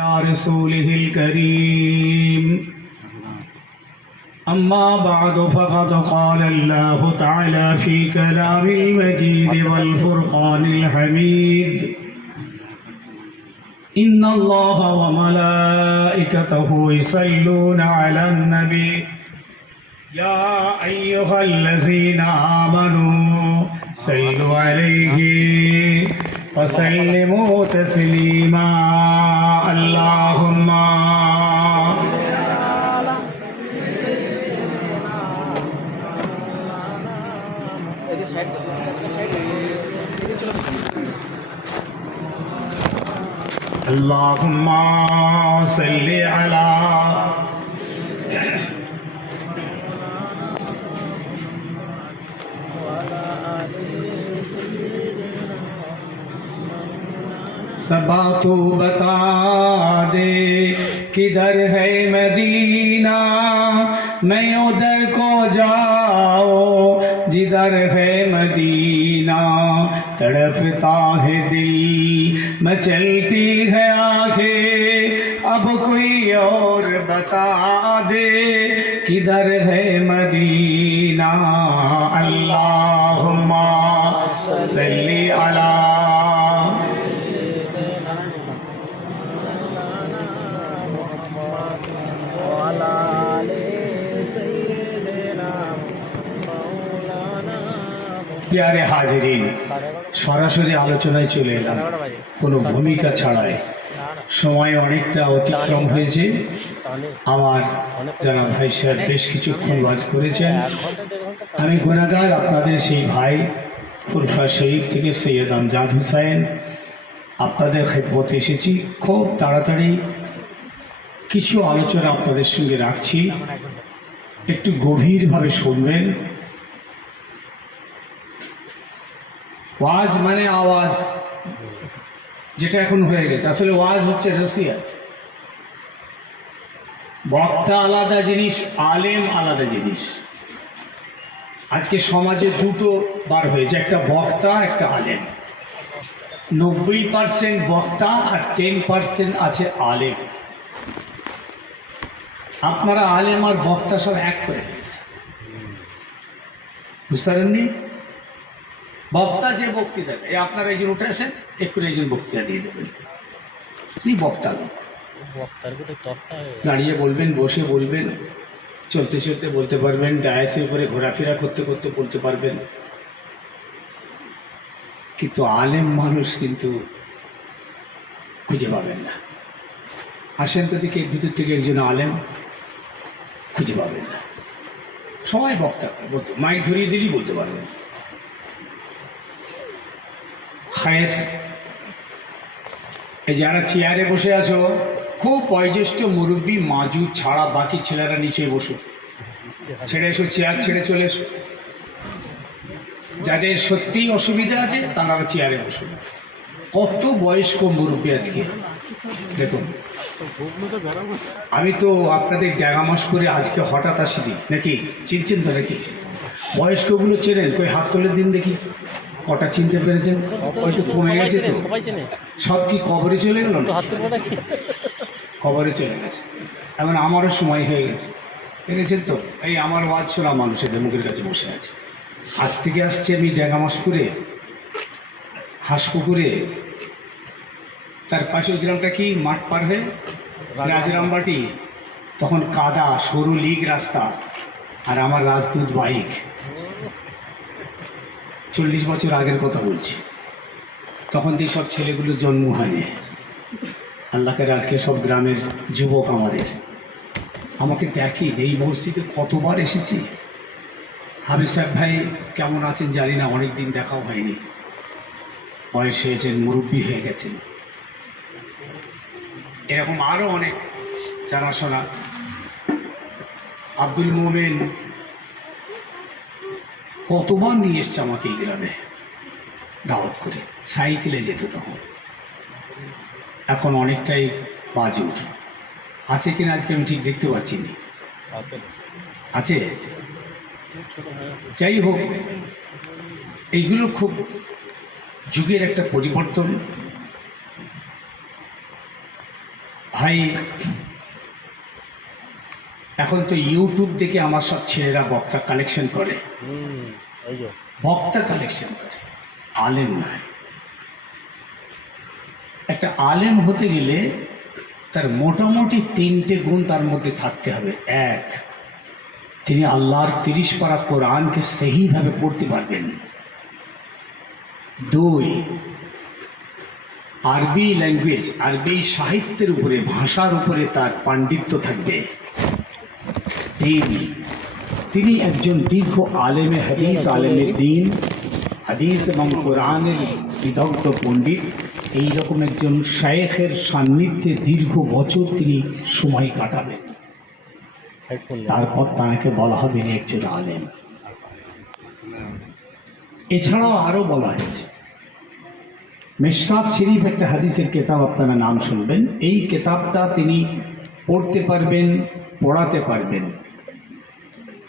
رسوله الكريم أما بعد فقد قال الله تعالى في كلام المجيد والفرقان الحميد إن الله وملائكته يصلون على النبي يا أيها الذين آمنوا صلوا عليه وسلموا تسليما اللهم اللهم صل على सबा तू बता दे किधर है मदीना मैं उधर को जाओ जिधर है मदीना तड़पता है दिल मचलती है आंखें अब कोई और बता दे किधर है मदीना अल्लाहुम्मा सल्ली अला প্যারে হাজিরিন, সরাসরি আলোচনায় চলে এলাম কোনো ভূমিকা ছাড়াই। সময় অনেকটা অতিক্রম হয়েছে। আমার যারা ভাই সাহেব বেশ কিছুক্ষণ ওয়াজ করেছেন। আমি গুনাহগার, আপনাদের সেই ভাই ফুরফা শরীফ থেকে সৈয়দ আমজাদ হুসাইন আপনাদের খেদমতে এসেছি। খুব তাড়াতাড়ি কিছু আলোচনা আপনাদের সঙ্গে রাখছি, একটু গভীরভাবে শুনবেন। ওয়াজ মানে আওয়াজ, যেটা এখন হয়ে গেছে। আসলে ওয়াজ হচ্ছে নসিহত। বক্তা আলাদা জিনিস, আলেম আলাদা জিনিস। আজকে সমাজে দুটো বার হয়েছে, একটা বক্তা একটা আলেম। 90% বক্তা আর 10% আছে আলেম। আপনারা আলেম আর বক্তা সব এক করে দিয়েছে, বুঝতে পারেননি? বক্তা যে বক্তৃতা দেয়, আপনারা একজন উঠে আসেন, একটু একজন বক্তৃতা দিয়ে দেবেন। কি বক্তা? দাঁড়িয়ে বলবেন, বসে বলবেন, চলতে চলতে বলতে পারবেন, ডায়াসের উপরে ঘোরাফেরা করতে করতে বলতে পারবেন। কিন্তু আলেম মানুষ কিন্তু খুঁজে পাবেন না। আসেন তো দিকে ভিতর থেকে একজন আলেম খুঁজে পাবেন না। সবাই বক্তা বলতে, মাইক ধরিয়ে দিলেই বলতে পারবেন। খায়ের, এই যারা চেয়ারে বসে আছো, খুব বয়োজ্যেষ্ঠ মুরব্বী মাজু ছাড়া বাকি ছেলেরা নিচে বসো, ছেড়ে এসো, চেয়ার ছেড়ে চলে এসো। যাদের সত্যিই অসুবিধা আছে তারা চেয়ারে বসো। কত বয়স্ক মুরব্বী আজকে দেখুন। আমি তো আপনাদের ড্যাগামাস করে আজকে হঠাৎ আসিনি, নাকি চিনছেন তো? নাকি বয়স্কগুলো চেনেন? কই হাত তোলের দিন দেখি, কটা চিনতে পেরেছেন? হয়তো কমে গেছে তো, সব কি কবরে চলে গেল? কবরে চলে গেছে। এমন আমারও সময় হয়ে গেছে, দেখেছেন তো? এই আমার ওয়াজ শোনা মানুষ এদের মুখের কাছে বসে আছে। আজ থেকে আসছে আমি ড্যাগামাসপুরে, হাঁসপুকুরে, তার পাশে গ্রামটা কি মাঠ পার হয়ে রাজরামবাটি, তখন কাদা, সরু লিগ রাস্তা, আর আমার রাজদূত বাইক। 40 বছর আগের কথা বলছি। তখন দিয়ে সব ছেলেগুলোর জন্ম হয়নি। আল্লাহকে আজকে সব গ্রামের যুবক আমাকে দেখি, এই মসজিদে কতবার এসেছি। হাবিব সাহেব ভাই কেমন আছেন জানি না, অনেক দিন দেখাও হয়নি। বয়স হয়েছেন, মুরব্বী হয়ে গেছেন। এরকম আরও অনেক জানাশোনা। আব্দুল মোমেন কতবার নিয়ে এসছে আমাকে এই গ্রামে দাওয়াত করে, সাইকেলে যেত তখন। এখন অনেকটাই বাজুর আছে কিনা আজকে আমি ঠিক দেখতে পাচ্ছি না। আছে, যাই হোক, এইগুলো খুব যুগের একটা পরিবর্তন। ভাই এখন তো ইউটিউব থেকে আমার সব ছেলেরা বক্তা কালেকশন করে, বক্তা কালেকশন করে, আলেম নয়। একটা আলেম হতে গেলে তার মোটামুটি 3টে গুণ তার মধ্যে থাকতে হবে। এক, তিনি আল্লাহর 30 পারা কোরআনকে সহিভাবে পড়তে পারবেন। 2, আরবি ল্যাঙ্গুয়েজ, আরবি সাহিত্যের উপরে, ভাষার উপরে তার পাণ্ডিত্য থাকবে। 3, তিনি একজন দীর্ঘ আলেমে হাদিস, আলেমে দ্বীন, হাদিস এবং কোরআনের বিদগ্ধ পণ্ডিত, এইরকম একজন শায়েখের সান্নিধ্যে দীর্ঘ বছর তিনি সময় কাটাবেন। তারপর তাকে বলা হবে ইনি একজন আলেম। এছাড়াও আরও বলা হয়েছে, মিশকাত শরীফ একটা হাদিসের কেতাব, আপনারা নাম শুনবেন। এই কেতাবটা তিনি পড়তে পারবেন, পড়াতে পারবেন।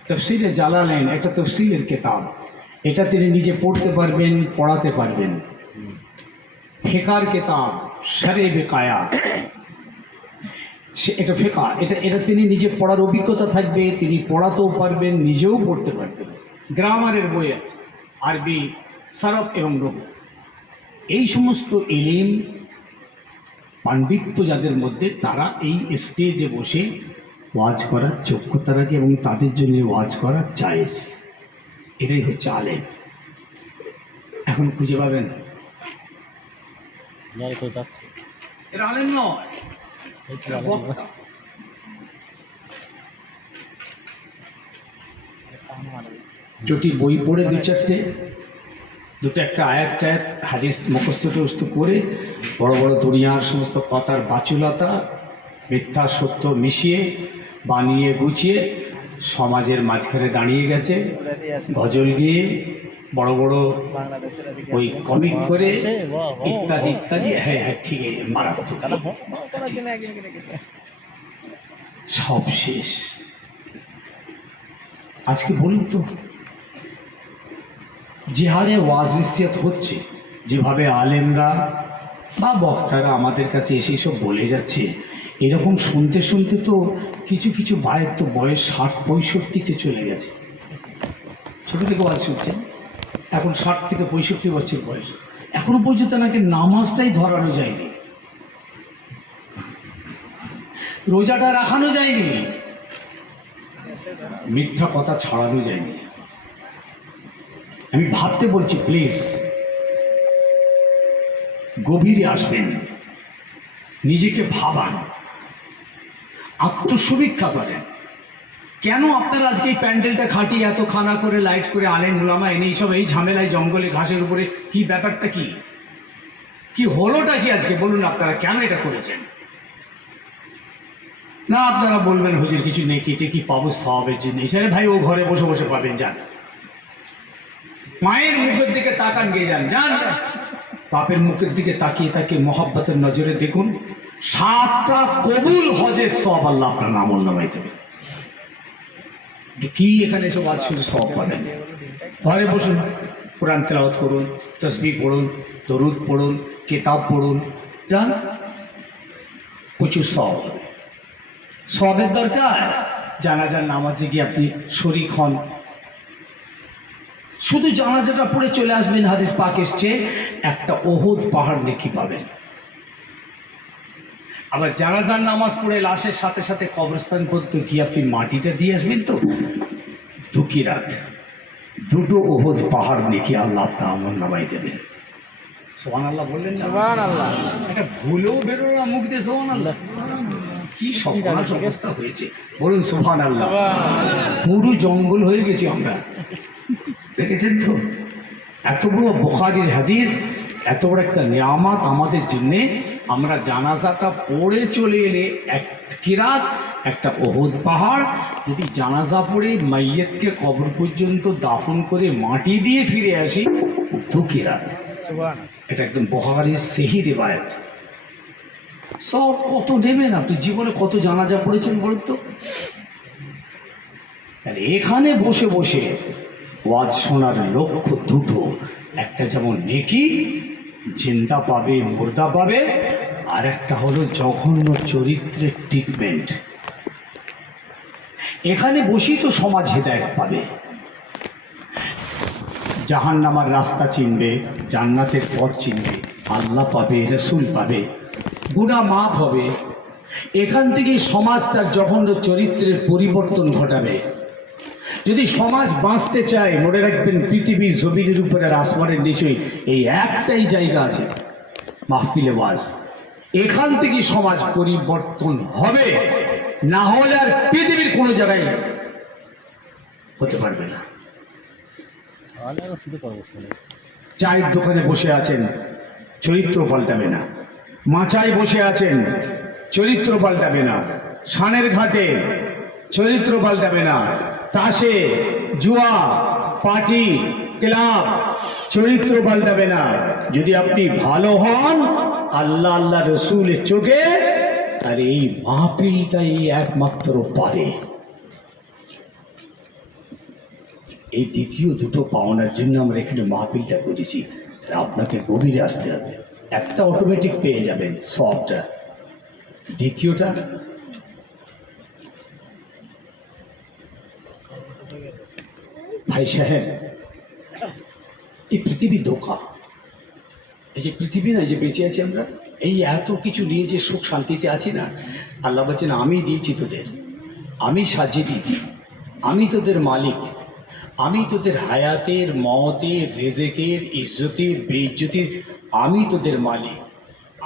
তফসিরে জালালাইন একটা তফসিলের কেতাব, এটা তিনি নিজে পড়তে পারবেন, পড়াতে পারবেন। ফিকার কেতাব শারে বেকায়া, এটা ফিকা, এটা তিনি নিজে পড়ার অভিজ্ঞতা থাকবে, তিনি পড়াতেও পারবেন, নিজেও পড়তে পারবেন। গ্রামারের বই আছে, আরবি, সরফ এবং রূপ, এই সমস্ত ইলম পাণ্ডিত্য যাদের মধ্যে, তারা এই স্টেজে বসে ওয়াজ করার যোগ্যতা রাখে এবং তাদের জন্য ওয়াজ করা জায়েজ। এটাই হচ্ছে আলেম। এখন খুঁজে পাবেন এরা আলেম নয়, বক্তা। যদি বই পড়ে 2-4টে, দুটো একটা আয়াত টায়াত হাদিস মুখস্থ টুস্থ করে বড় বড় দুনিয়ার সমস্ত কথার বাচুলতা, মিথ্যা সত্য মিশিয়ে বানিয়ে গুছিয়ে সমাজের মাঝখানে দাঁড়িয়ে গেছে, গজল গিয়ে বড় বড় ওই কমিক করে ইত্যাদি ইত্যাদি। হ্যাঁ হ্যাঁ, ঠিক আছে, মারাত্মক, সব শেষ। আজকে বলুন তো, যে হারে ওয়াজ নসিহত হচ্ছে, যেভাবে আলেমরা বা বক্তারা আমাদের কাছে এসে সব বলে যাচ্ছে, এরকম শুনতে শুনতে তো কিছু কিছু ভাইয়ের তো বয়স 60-65-তে চলে গেছে। ছোটো থেকে ওয়াজ শুনছেন, এখন 60 থেকে 65 বছর বয়স, এখনো পর্যন্ত নাকি নামাজটাই ধরানো যায়নি, রোজাটা রাখানো যায়নি, মিথ্যা কথা ছড়ানো যায়নি। আমি ভাবতে বলছি, প্লিজ গভীরে আসবেন, নিজেকে ভাবান, আত্মসমীক্ষা করেন। কেন আপনারা আজকে এই প্যান্ডেলটা খাটিয়ে এত খানা করে লাইট করে আলেম উলামা এনে এইসব এই ঝামেলায় জঙ্গলে ঘাসের উপরে, কি ব্যাপারটা কি হলোটা কি আজকে বলুন, আপনারা কেন এটা করেছেন? না আপনারা বলবেন হুজুর কিছু নেকি টেকি পাবো সবের জন্য, এছাড়া ভাই ও ঘরে বসে বসে পাবেন, যান মায়ের মুখের দিকে তাকান, গিয়ে যান, যান বাপের মুখের দিকে তাকিয়ে তাকিয়ে মহব্বতের নজরে দেখুন, 7টা কবুল হজের সব আল্লাহ আপনার আমল নামাই দেবে। কি এখানে সব আজ শুধু সব পাবেন? ঘরে বসুন, কোরআন তেলাওয়াত করুন, তসবিহ পড়ুন, দরুদ পড়ুন, কিতাব পড়ুন, যান, প্রচুর সব হবে। সবের দরকার, জানাজার নামাজে গিয়ে আপনি শরীক হন, শুধু জানাজাটা পড়ে চলে আসবেন, হাদিস পাক এসছে একটা ওহুদ পাহাড় নেকি পাবেন। আবার জানাজার নামাজ পড়ে লাশের সাথে সাথে কবরস্থান পর্যন্ত গিয়ে আপনি মাটিটা দিয়ে আসবেন, তো 2 কিরাত, 2টো ওহুদ পাহাড় নেকি আল্লাহ আপনার আমল নামাই দেবেন। সুবহানাল্লাহ বললেন না? সুবহানাল্লাহ। এটা ভুলেও বেরোলো না মুখ দিয়ে, সুবহানাল্লাহ। কি সর্বনাশ অবস্থা হয়েছে বলুন, সুবহানাল্লাহ। পুরো জঙ্গল হয়ে গেছি আমরা, দেখেছেন তো? এত বড় বুখারীর হাদিস, এত বড় একটা নিয়ামত আমাদের জন্যে, আমরা জানাজাটা পড়ে চলে এলে 1 কিরাত, একটা ওহুদ পাহাড়, যদি জানাজা পড়ে মাইয়তকে কবর পর্যন্ত দাফন করে মাটি দিয়ে ফিরে আসি, 2 কিরাত। এটা একদম বুখারীর সহি রিওয়ায়াত। সব কত নেবেন আপনি? জীবনে কত জানাজা পড়েছেন বলুন তো? তাহলে এখানে বসে বসে ওয়াজ শোনার লক্ষ্য 2টো, একটা যেমন নেকি, জিন্দা পাবে মুর্দা পাবে, আর একটা হলো জঘন্য চরিত্রের ট্রিটমেন্ট। এখানে বসেই তো সমাজ হেদায়েত পাবে, জাহান্নামার রাস্তা চিনবে, জান্নাতের পথ চিনবে, আল্লাহ পাবে, রসুল পাবে, গুনাহ মাফ হবে। এখান থেকেই সমাজ তার জঘন্য চরিত্রের পরিবর্তন ঘটাবে। যদি সমাজ বাঁচতে চায়, মনে রাখবেন পৃথিবীর জমিনের উপরে আর আসমানের নিচেই এই একটাই জায়গা আছে, মাহফিলে ওয়াজ। এখান থেকে সমাজ পরিবর্তন হবে, না হলে আর পৃথিবীর কোনো জায়গায় হতে পারবে না। চায়ের দোকানে বসে আছেন, চরিত্র পাল্টাবে না। মাচায় বসে আছেন, চরিত্র পাল্টাবে না। সানের ঘাটে চরিত্র পাল্টাবে না। তাসে, জুয়া, পার্টি, ক্লাব, চরিত্র পাল্টাবে না। যদি আপনি ভালো হন আল্লাহ আল্লাহ রসুলের চোখে, আর এই মাহফিলটাই একমাত্র পারে। এই দ্বিতীয় দুটো পাওনার জন্য আমরা এখানে মাহফিলটা করেছি। আপনাকে গভীরে আসতে হবে। একটা অটোমেটিক পেয়ে যাবেন সবটা, দ্বিতীয়টা ভাই সাহেব, এই পৃথিবী ধোঁকা। এই যে পৃথিবী না, যে বেঁচে আছি আমরা, এই এত কিছু নিয়ে যে সুখ শান্তিতে আছি না, আল্লাহ বলছেন আমি দিয়েছি তোদের, আমি সাজিয়ে দিয়েছি, আমি তোদের মালিক, আমি তোদের হায়াতের, মওতের, রেজেকের, ইজ্জতের, বেইজ্জতির আমি তোদের মালিক।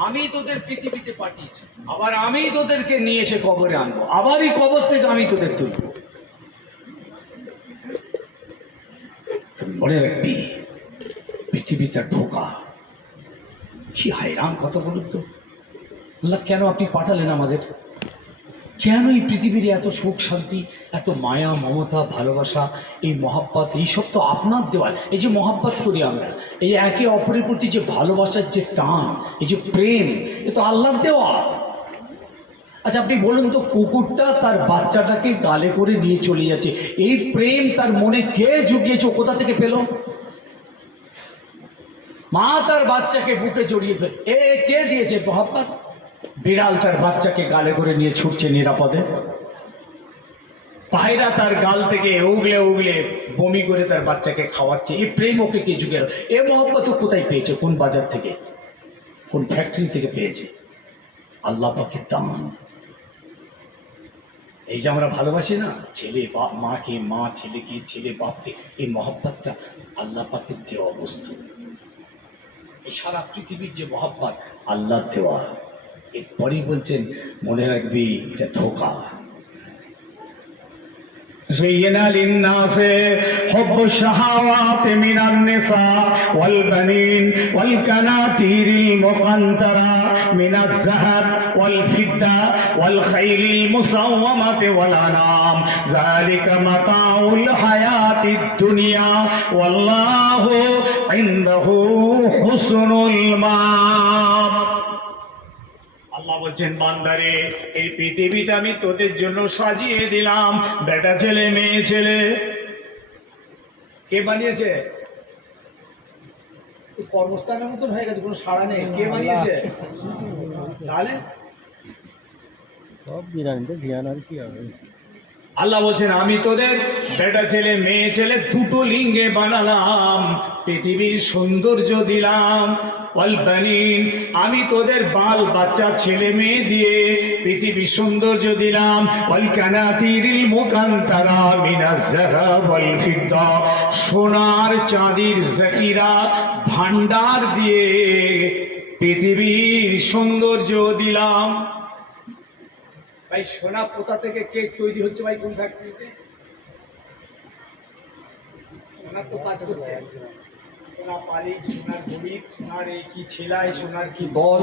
আমি তোদের পৃথিবীতে পাঠিয়েছি, আবার আমি তোদেরকে নিয়ে এসে কবরে আনবো, আবার এই কবর থেকে আমি তোদের তুলবো। মনে রাখবি পৃথিবীটা ঢোকা। কি হায়রান কথা বলুন তো, আল্লাহ কেন আপনি পাঠালেন আমাদের? কেন এই পৃথিবীর এত সুখ শান্তি, এত মায়া, মমতা, ভালোবাসা, এই মহাব্বত, এইসব তো আপনার দেওয়া। এই যে মহাব্বত করি আমরা, এই একে অপরের প্রতি যে ভালোবাসার যে টান, এই যে প্রেম, এ তো আল্লাহর দেওয়া। আচ্ছা আপনি বলুন তো, কুকুরটা তার বাচ্চাটাকে গালে করে নিয়ে চলে যাচ্ছে, এই প্রেম তার মনে কে জুগিয়েছে, কোথা থেকে পেল? মা তার বাচ্চাকে বুকে জড়িয়ে ফেলে, এ কে দিয়েছে মহাব্বত? বিড়াল তার বাচ্চাকে গালে করে নিয়ে ছুটছে নিরাপদে, পায়রা তার গাল থেকে উগলে উগলে বমি করে তার বাচ্চাকে খাওয়াচ্ছে, এই প্রেম ওকে কে জুগে? এ মহব্বত কোথায় পেয়েছে? কোন বাজার থেকে, কোন ফ্যাক্টরি থেকে পেয়েছে? আল্লাহ পাকের দান। এই যে আমরা ভালোবাসি না, ছেলে বাপ মাকে, মা ছেলেকে, ছেলে বাপকে, এই মহব্বতটা আল্লাহ পাকের দেওয়া বস্তু। এই সারা পৃথিবীর যে মহব্বত আল্লাহর দেওয়া। এরপরেই বলছেন মনে রাখবি এটা ধোঁকা। زين للناس حب الشهوات من النساء والبنين والقناطير المقنطرة من الذهب والفضة والخيل المسومة والأنعام ذلك متاع الحياة الدنيا والله عنده حسن المآب। আল্লাহ বলছেন বান্দারে, এই পৃথিবীটা আমি তোদের জন্য সাজিয়ে দিলাম। বেটা ছেলে, মেয়ে ছেলে, কে বানিয়েছে? কর্মস্থানের মতন হয়ে গেছে, কোনো সাড়া নেই। কে বানিয়েছে? তাহলে সব জ্ঞান আর কি হবে? আল্লাহ বলছেন আমি তোদের বেটা ছেলে, মেয়ে ছেলে দুটো লিঙ্গে বানালাম, পৃথিবীর সৌন্দর্য দিলাম। ওয়ালবানিন, আমি তোদের বাল বাচ্চা ছেলে মেয়ে দিয়ে পৃথিবীর সৌন্দর্য দিলাম। ওয়ালকানাতিরিল মুকান্তারা মিনাজ যাহাব ওয়াল ফিদ্দা, সোনার চাঁদির জাকিরা ভান্ডার দিয়ে পৃথিবীর সৌন্দর্য দিলাম। ভাই সোনা কোথা থেকে কে তৈরি হচ্ছে ভাই? কোন ফ্যাক্টরিতে? সোনার তো কাজ করছে, সোনা পালিশ, সোনার ঘড়ি, সোনার এই কি ছেলাই, সোনার কি বল,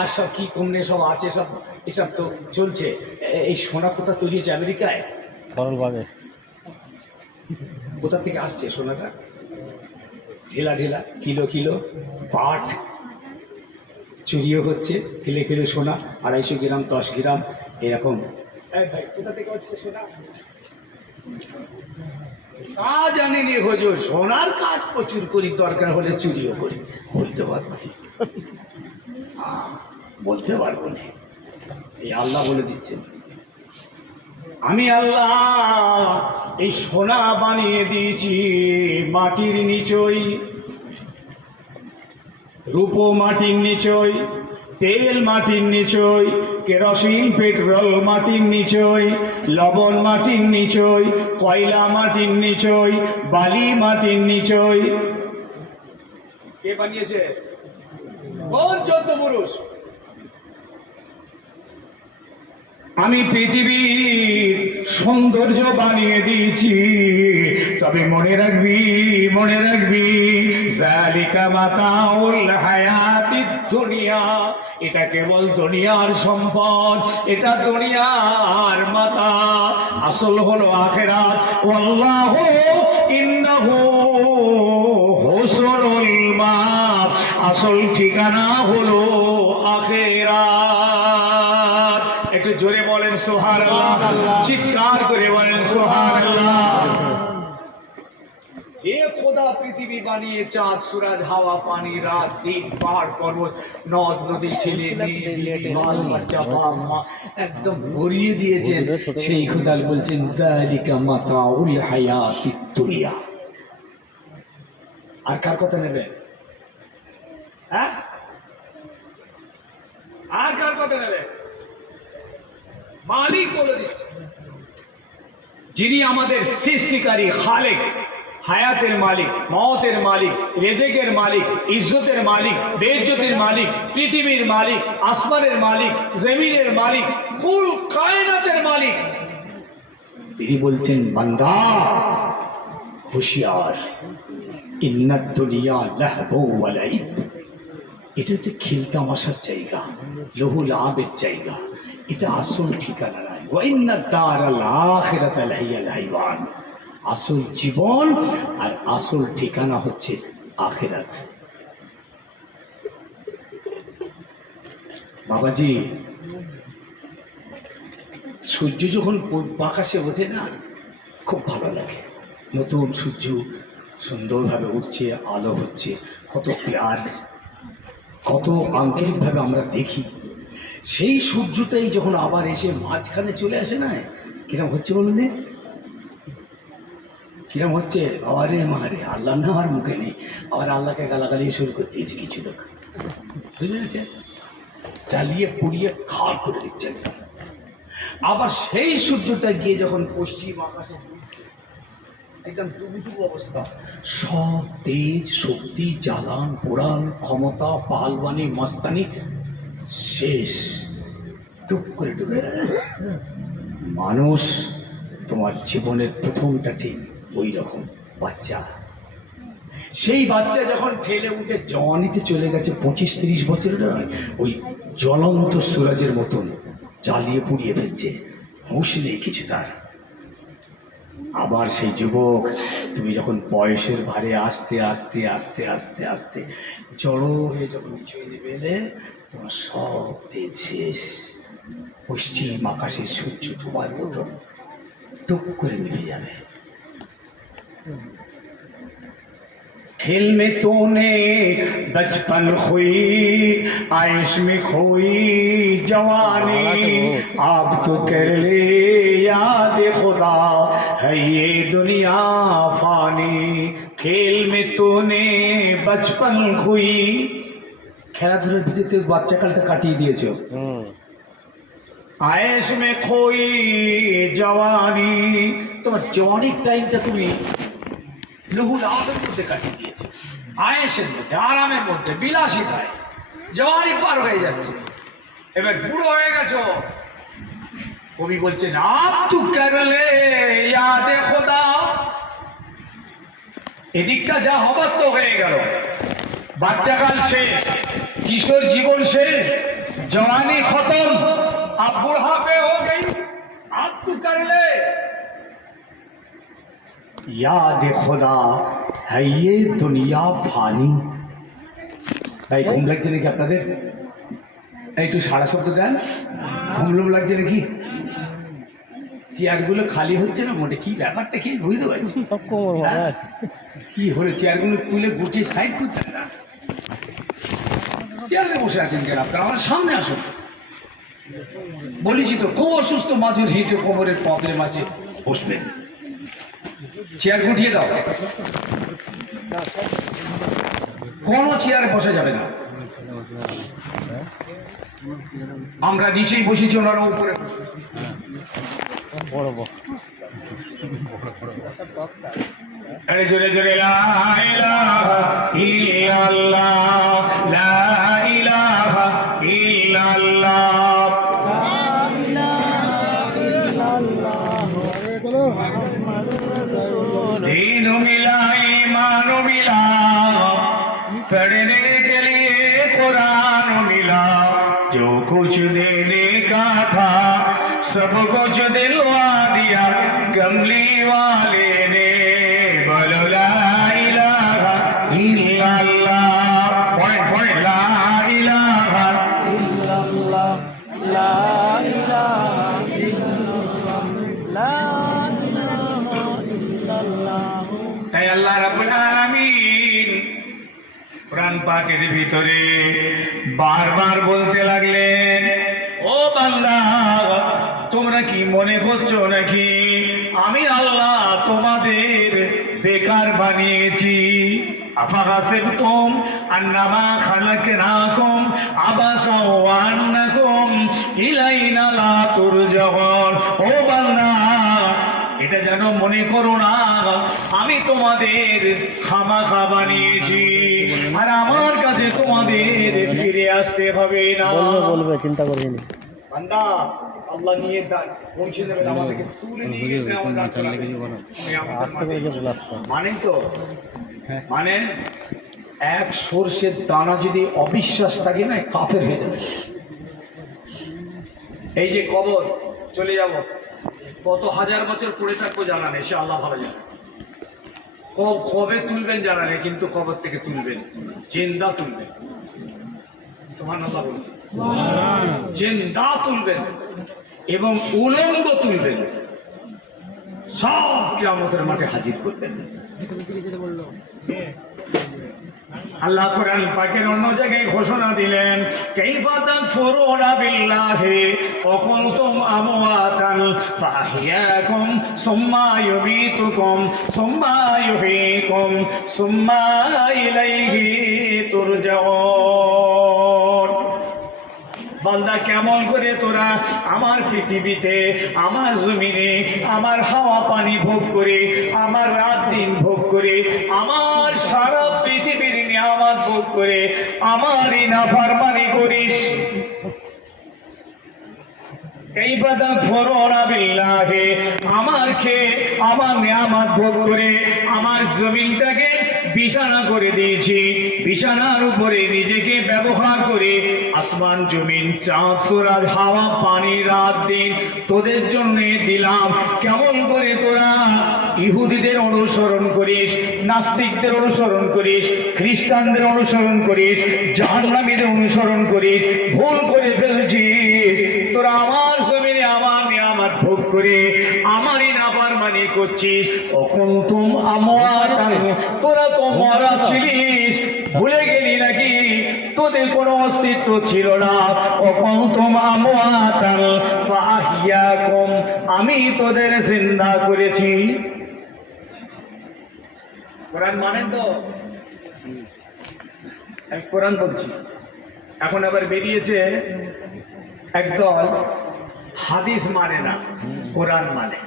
আর সব কি কমনে সব আছে, সব এসব তো চলছে। এই সোনা কোথা তৈরি হচ্ছে? আমেরিকায় সরলভাবে। কোথা থেকে আসছে সোনাটা? ঢেলা ঢেলা, কিলো কিলো পাট চুরিও হচ্ছে, কিলো কিলো সোনা, 250 গ্রাম, 10 গ্রাম এরকম। ভাই কোথা থেকে হচ্ছে সোনা? কাজ আনেনি হুজুর, সোনার কাজ প্রচুর করি, দরকার হলে চুরিও করি, বলতে পারবো। বলতে পারবো না। এই আল্লাহ বলে দিচ্ছেন, আমি আল্লাহ এই সোনা বানিয়ে দিয়েছি মাটির নিচই, রূপো মাটির নিচই, তেল মাটির নিচই, কেরোসিন পেট্রোল মাটির নিচই, লবণ মাটির নিচই, কয়লা মাটির নিচই, বালি মাটির নিচই। কে বানিয়েছে? কোন 14 পুরুষ? আমি পৃথিবীর সৌন্দর্য বানিয়ে দিয়েছি, তবে মনে রাখবি, মনে রাখবি, জালিকা মাতাউল হায়াতিদ দুনিয়া, এটা কেবল দুনিয়ার সম্পদ, এটা দুনিয়ার মাতা, আসল হলো আখিরাত। ওয়াল্লাহু ইন্নাহু হুসনুল মাআব, আসল ঠিকানা হলো আখিরাত। একটু জোরে বলেন সুবহানাল্লাহ, চিৎকার করে বলেন সুবহানাল্লাহ। এ খোদা পৃথিবী বানিয়ে চাঁদ সূরজ হাওয়া পানি রাত দিন পাহাড় পর্বত নদ নদী ছেলে বাল বাচ্চা বাপ মা একদম ভরিয়ে দিয়েছেন, সেই খোদা বলছেন যালিকা মাতাউল হায়াতিদ দুনিয়া। আর কার কথা নেবে? হ্যাঁ, আর কার কথা নেবে? মালিক বলে দিচ্ছে, যিনি আমাদের সৃষ্টিকারী, খালেক, হায়াতের মালিক, মওতের মালিক, রেজেকের মালিক, ইজ্জতের মালিক, বেইজ্জতের মালিক, পৃথিবীর মালিক, আসমানের মালিক, জমিনের মালিক, ফুল কায়নাতের মালিক। তিনি বলছেন বান্দা হুঁশিয়ার, ইন্নাদ দুনিয়া লাহবু ওয়া লাইব, এটা হচ্ছে খেলতামাশার জায়গা, লহু লাভের জায়গা, এটা আসল ঠিকানা নয়। ওয়া ইন্নাদ দারাল আখিরাতা লাহিয়াল হাইওয়ান, আসল জীবন আর আসল ঠিকানা হচ্ছে আখিরাত। বাবাজি, সূর্য যখন আকাশে ওঠে না, খুব ভালো লাগে। নতুন সূর্য সুন্দরভাবে উঠছে, আলো হচ্ছে, কত প্যার, কত আন্তরিকভাবে আমরা দেখি। সেই সূর্যটাই যখন আবার এসে মাঝখানে চলে আসে না, কিরম হচ্ছে বলুন? কিরম হচ্ছে? আরে মারে, আল্লাহ না আমার মুখে নেই, আবার আল্লাহকে গালাগালি শুরু করতে দিয়েছে কিছু লোক, বুঝে গেছে? জ্বালিয়ে পুড়িয়ে খাড় করে দিচ্ছেন। আবার সেই সূর্যটা গিয়ে যখন পশ্চিম আকাশে একদম ডুবুডুবু অবস্থা, সব তেজ শক্তি জ্বালান পোড়ান ক্ষমতা পালবানি মাস্তানি শেষ, টুপ করে ডুবে মানুষ। তোমার জীবনের প্রথমটা ঠিক ওই রকম বাচ্চা, সেই বাচ্চা যখন ঠেলে উঠে জওয়ানিতে চলে গেছে 25-30 বছরের, ওই জ্বলন্ত সূরজের মতন জ্বালিয়ে পুড়িয়ে ফেলছে, হুঁশ নেই কিছু তার। আবার সেই যুবক, তুমি যখন বয়সের ভারে আস্তে আস্তে আস্তে আস্তে আস্তে জড়ো হয়ে যখন নিচে নেবে, তোমার সব তেজ শেষ, পশ্চিম আকাশে সূর্য ডোবার মতন টুক করে মিলে যাবে। खेल में तूने बचपन खोई, आयुष में खोई जवानी, आप तो कर ले याद खुदा है ये दुनिया फानी। खेल में तूने बचपन खोई, খেলাধুলার ভিতরে বাচ্চাকালটা কাটিয়ে দিয়েছো। আয়েশ মে খোই জওয়ানি, তোমার জওয়ানির টাইমটা তুমি লহুল আবের মধ্যে কাটিয়ে দিয়েছে, আয়েশের মধ্যে, আরামের মধ্যে, বিলাসিতায়। জওয়ানি পার হয়ে যাচ্ছে, এবার বুড়ো হয়ে গেছো। কবি বলছেন আপ তু করলে ইয়াদে খোদা, এদিকটা যা হবার তো হয়ে গেল, বাচ্চাকাল শেষ, কিশোর জীবন শেষ, জওয়ানি খতম, আপ বুড়াপে হো গই, আপ তু করলে याद खुदा है ये दुनिया फानी। ভাই ঘুম লাগছে নাকি আপনাদের? একটু সারা শব্দ দেন, ঘুমলুম লাগছে নাকি? চেয়ারগুলো খালি হচ্ছে না মোটে, কি ব্যাপারটা কি বুঝতে পারছি? কি হলো, চেয়ারগুলো তুলে গুটিয়ে সাইড করতেন না? চেয়ারে বসে আছেন কেন আপনারা? আমার সামনে আসুন। বলেছি তো খুব অসুস্থ মাঝুর হিটে কোমরের প্রবলেম আছে, বসবেন। চেয়ার গুটিয়ে দাও, কোনো চেয়ারে বসে যাবে না। আমরা নিচেই বসেছি, ওনারা উপরে। জোরে জোরে লা ইলাহা ইল্লাল্লাহ, লা ইলাহা ইল্লাল্লাহ, दीन मिला ईमान मिला, पढ़ने के लिए कुरान मिला, जो कुछ देने का था सब कुछ दिलवा दिया कमली वाले ने। बोलो ला इलाहा इल्लल्लाह, पढ़े पढ़े ला इलाहा इल्लल्लाह, ला इलाहा इल्लल्लाह, ला তাই আল্লাহ রাব্বুল আলামিন কোরআন পাকের ভিতরে বারবার বলতে লাগলেন, ও বান্দা তোমরা কি মনে করছো নাকি আমি আল্লাহ তোমাদের বেকার বানিয়েছি? আফাহাসিবতুম আন্নামা খালাকনাকুম আবাসা ওয়া আন্নাকুম ইলাইনা লা তুরজাউন। ও বান্দা এটা যেন মনে করো না আমি তোমাদের খামাখা বানিয়েছি আর আমার কাছে তোমাদের ফিরে আসতে হবে না। বলবে চিন্তা করবেন না বান্দা, আল্লাহ নিয়ে পৌঁছে দেবেন, আমাদেরকে তুলে নিয়ে আসতে করে যে বলে আসতে মানে তো মানে এক সর্ষের দানা যদি অবিশ্বাস থাকে না কাফের হয়ে যাবে। এই যে কবর চলে যাব, কত হাজার বছর পড়ে থাকবো জানা নেই, সে আল্লাহ ভালো জানে। কবে তুলবেন জানা নেই, কিন্তু কবর থেকে তুলবেন, জিন্দা তুলবেন। সুবহানাল্লাহ বলুন। জিন্দা তুলবেন এবং উলঙ্গ তুলবেন, সব কিয়ামতের মাঠে হাজির করবেন। আল্লাহ কোরআন পাকের অন্য জায়গায় ঘোষণা দিলেন, কাইফা তাকফুরুনা বিল্লাহি ওয়া কুনতুম আমওয়াতান ফাহিয়াকুম সুম্মা ইউমীতুকুম সুম্মা ইউহয়ীকুম সুম্মা ইলাইহি তুরজাউন। বান্দা কেমন করে তোরা আমার পৃথিবীতে, আমার জমিনে, আমার হাওয়া পানি ভোগ করে, আমার রাত দিন ভোগ করে, আমার সারা পৃথিবীর নিয়ামত ভোগ করে আমারই নাফরমানি করিস? কাইফা তাকফুরুনা বিল্লাহি, আমার খেয়ে আমার নিয়ামত ভোগ করে আমার জমিনটাকে বিছানা করে দিয়েছি, বিছানার উপরে নিজেকে ব্যবহার করে আসমান জমিন চাঁদ সূরজ হাওয়া পানি রাত দিন তোদের জন্য দিলাম। কেমন করে তোরা ইহুদিদের অনুসরণ করিস, নাস্তিকদের অনুসরণ করিস, খ্রিস্টানদের অনুসরণ করিস, জাহান্নামীদের অনুসরণ করিস? ভুল করে ফেলছিস। তোরা আমার জমিনে আমার নিয়ামত ভোগ করে আমারই নাফরমানি করছিস। অকুনতুম আমওয়াতান, তোরা তো মরা ছিলিস, ভুলে গেলি নাকি তোদের কোনো অস্তিত্ব ছিল না? অকুনতুম আমওয়াতান ফাহিয়াকুম, আমি তোদের জিন্দা করেছি। কোরআন মানেন তো? আমি কোরআন বলছি। এখন আবার বেরিয়েছে একদল হাদিস মানে না, কোরআন মানে।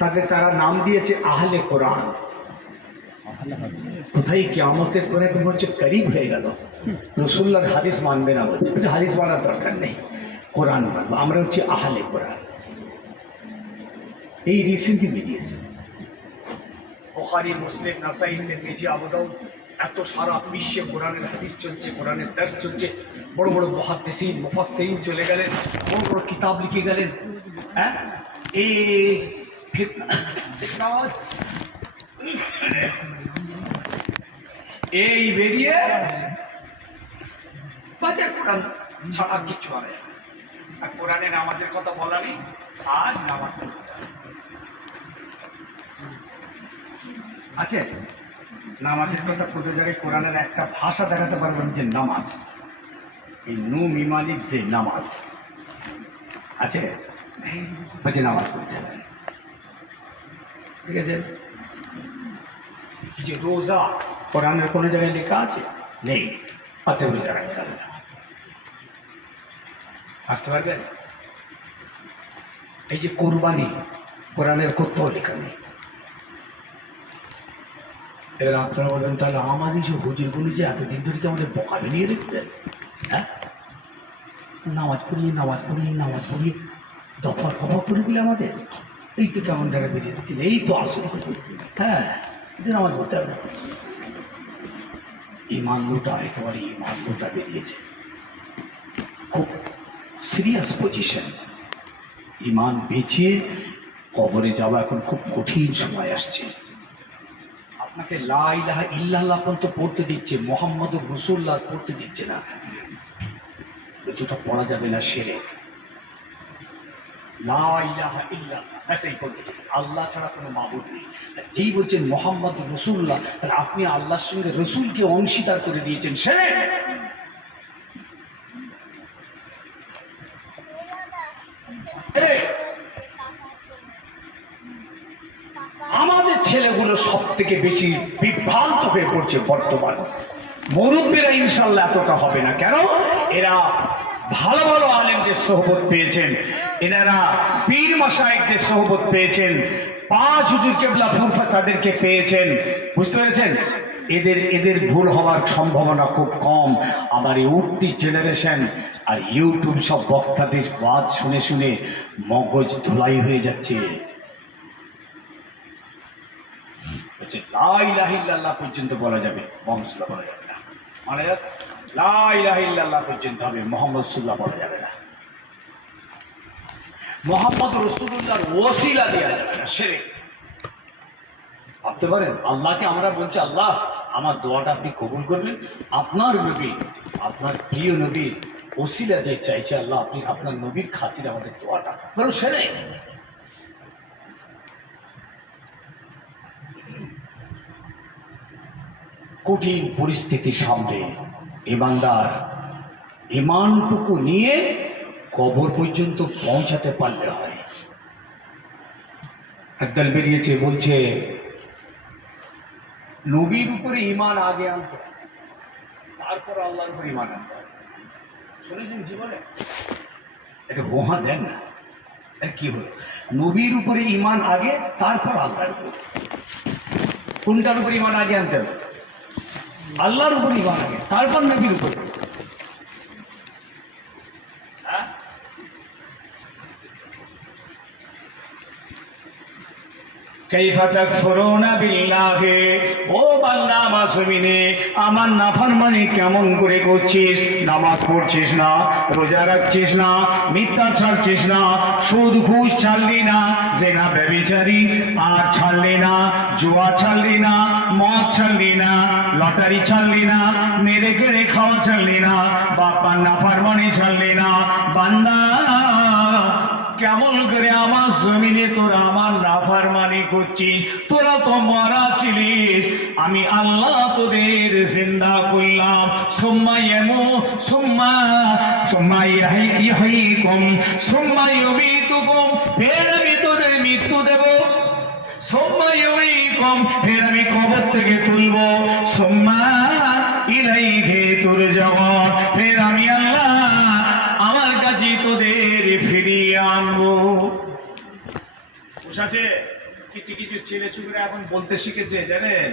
তাকে তারা নাম দিয়েছে আহলে কোরআন। কোথায় কিয়ামতের পরে হচ্ছে করিব হয়ে গেল, রাসূলুল্লাহর হাদিস মানবে না বলছে। হাদিস মানার দরকার নেই, কোরআন মানবো, আমরা হচ্ছে আহলে কোরআন। এই রিসেন্টলি বেরিয়েছে বুখারী, মুসলিম, নাসাঈ, তিরমিজি, আবু দাউদ, এত সারা বিশ্বে কোরআনের হাদিস চলছে, কোরআনের দার্স চলছে। বড় বড় মুহাদ্দিসিন মুফাসসিরিন চলে গেলেন, বড় বড় কিতাব লিখে গেলেন। হ্যাঁ, এই বেরিয়ে বাজার কোরআন ছাড়া কিছু হবে না। আর কোরআনে নামাজের কথা বলা নেই, আজ নামাজ আছে। নামাজের কথা কত জায়গায় কোরআনের একটা ভাষা দেখাতে পারবেন যে নামাজ, এই নু মিমালিক যে নামাজ আছে, বলছে নামাজ পড়তে হবে, ঠিক আছে। এই যে রোজা কোরআনের কোনো জায়গায় লেখা আছে? নেই। অতএব রোজা রাখতে হবে না। আসতে পারবেন? এই যে কোরবানি কোরআনের কোথাও লেখা নেই। এবার আপনারা বলবেন তাহলে আমাদের যে হুজুরগুলো যে এতদিন ধরে কি আমাদের বোকা বেরিয়ে রেখেছেন? হ্যাঁ, নামাজ পড়িয়ে দফা করে দিলে আমাদের, এই তো কেমন জায়গায় বেরিয়ে দিচ্ছিল, এই তো আসল। হ্যাঁ, নামাজ পড়তে হবে। ইমানটা একেবারে ইমানটা বেরিয়েছে, খুব সিরিয়াস পজিশন। ইমান বেঁচে কবরে যাওয়া এখন খুব কঠিন সময় আসছে। আপনাকে লা ইলাহা ইল্লাল্লাহ পর্যন্ত পড়তে দিচ্ছে, মুহাম্মদুর রাসূলুল্লাহ পড়তে দিচ্ছে না। যেটা পড়া যাবে না সেরে লা ইলাহা ইল্লাল্লাহ, এই পড়তে, আল্লাহ ছাড়া কোনো মাবুদ নেই। যেই বলছেন মুহাম্মদুর রাসূলুল্লাহ, তাহলে আপনি আল্লাহর সঙ্গে রসুলকে অংশীদার করে দিয়েছেন, সেরে। আমাদের ছেলেগুলো সব থেকে বেশি বিভ্রান্ত হয়ে পড়ছে বর্তমান। মুরব্বীরা ইনশাল্লাহ এতটা হবে না। কেন? এরা ভালো ভালো আলেমদের সোহবত পেয়েছেন, এনারা পীর মাশায়েখদের সোহবত পেয়েছেন, 5 হুজুর কেবলা ফুরফা তাদেরকে পেয়েছেন। বুঝতে পেরেছেন? এদের ভুল হওয়ার সম্ভাবনা খুব কম। আবার এই উঠতি জেনারেশন আর ইউটিউব সব বক্তাদের ওয়াজ শুনে শুনে মগজ ধোলাই হয়ে যাচ্ছে। লা ইলাহা ইল্লাল্লাহ পর্যন্ত বলা যাবে, মুহাম্মদ সাল্লাল্লাহু বলা যাবে না। মানে লা ইলাহা ইল্লাল্লাহ পর্যন্ত হবে, মুহাম্মদ সাল্লাল্লাহু বলা যাবে না। মুহাম্মদ রাসূলুল্লাহর ওসিলা দেওয়া যাবে না, শিরক। ভাবতে পারেন, আল্লাহকে আমরা বলছি আল্লাহ আমার দোয়াটা আপনি কবুল করবেন, আপনার নবী, আপনার প্রিয় নবীর ওসিলা দিয়ে চাইছে আল্লাহ আপনি আপনার নবীর খাতির আমাদের দোয়াটা বলো, শিরক। কঠিন পরিস্থিতির সামনে ইমানদার ইমানটুকু নিয়ে কবর পর্যন্ত পৌঁছাতে পারলে হয়। একদল বেরিয়েছে, বলছে নবীর উপরে ইমান আগে আনতে, তারপর আল্লাহর উপরে ইমান আনতে। শুনেছেন জীবনে? এটা বোহা দেন না। কি হলো? নবীর উপরে ইমান আগে, তারপর আল্লাহর উপরে। কোনটার উপরে ইমান আগে আনতে হবে? আল্লাহর উপর ইমান আগে, তারপর নবীর উপর। কাইফা তাকফুরুনা বিল্লাহি, ও বান্দা মাসুমিনে আমার নাফরমানি কেমন করে করছিস? নামাজ পড়ছিস না, রোজা রাখছিস না, মিথ্যা ছাড়ছিস না, সুদ ঘুষ ছাড়লি না, জেনা ব্যভিচারী আর ছাড়লি না, জুয়া ছাড়লি না, মদ ছাড়লি না, লটারি ছাড়লি না, মেরে কেড়ে খাওয়া ছাড়লি না, বাপ্পার নাফরমানি ছাড়লি না। বান্দা কেমন করে আমার জমিনে তোরা আমার নাফরমানি করছিস? তোরা তো মরা ছিলিস, আমি আল্লাহ তোদের জিন্দা করলাম। সুম্মা ইহয়িকুম সুম্মা ইউমীতুকুম, ফের আমি তোদের মৃত্যু দেব। সুম্মা ইহয়িকুম, ফের আমি কবর থেকে তুলব। সুম্মা ইলাইহি তুরজাউন, ফের আমি আল্লাহ আমার কাছে তোদের ফিরিয়ে আনবো। বুঝাচ্ছে? কিছু কিছু ছেলে ছুকরা এখন বলতে শিখেছে, জানেন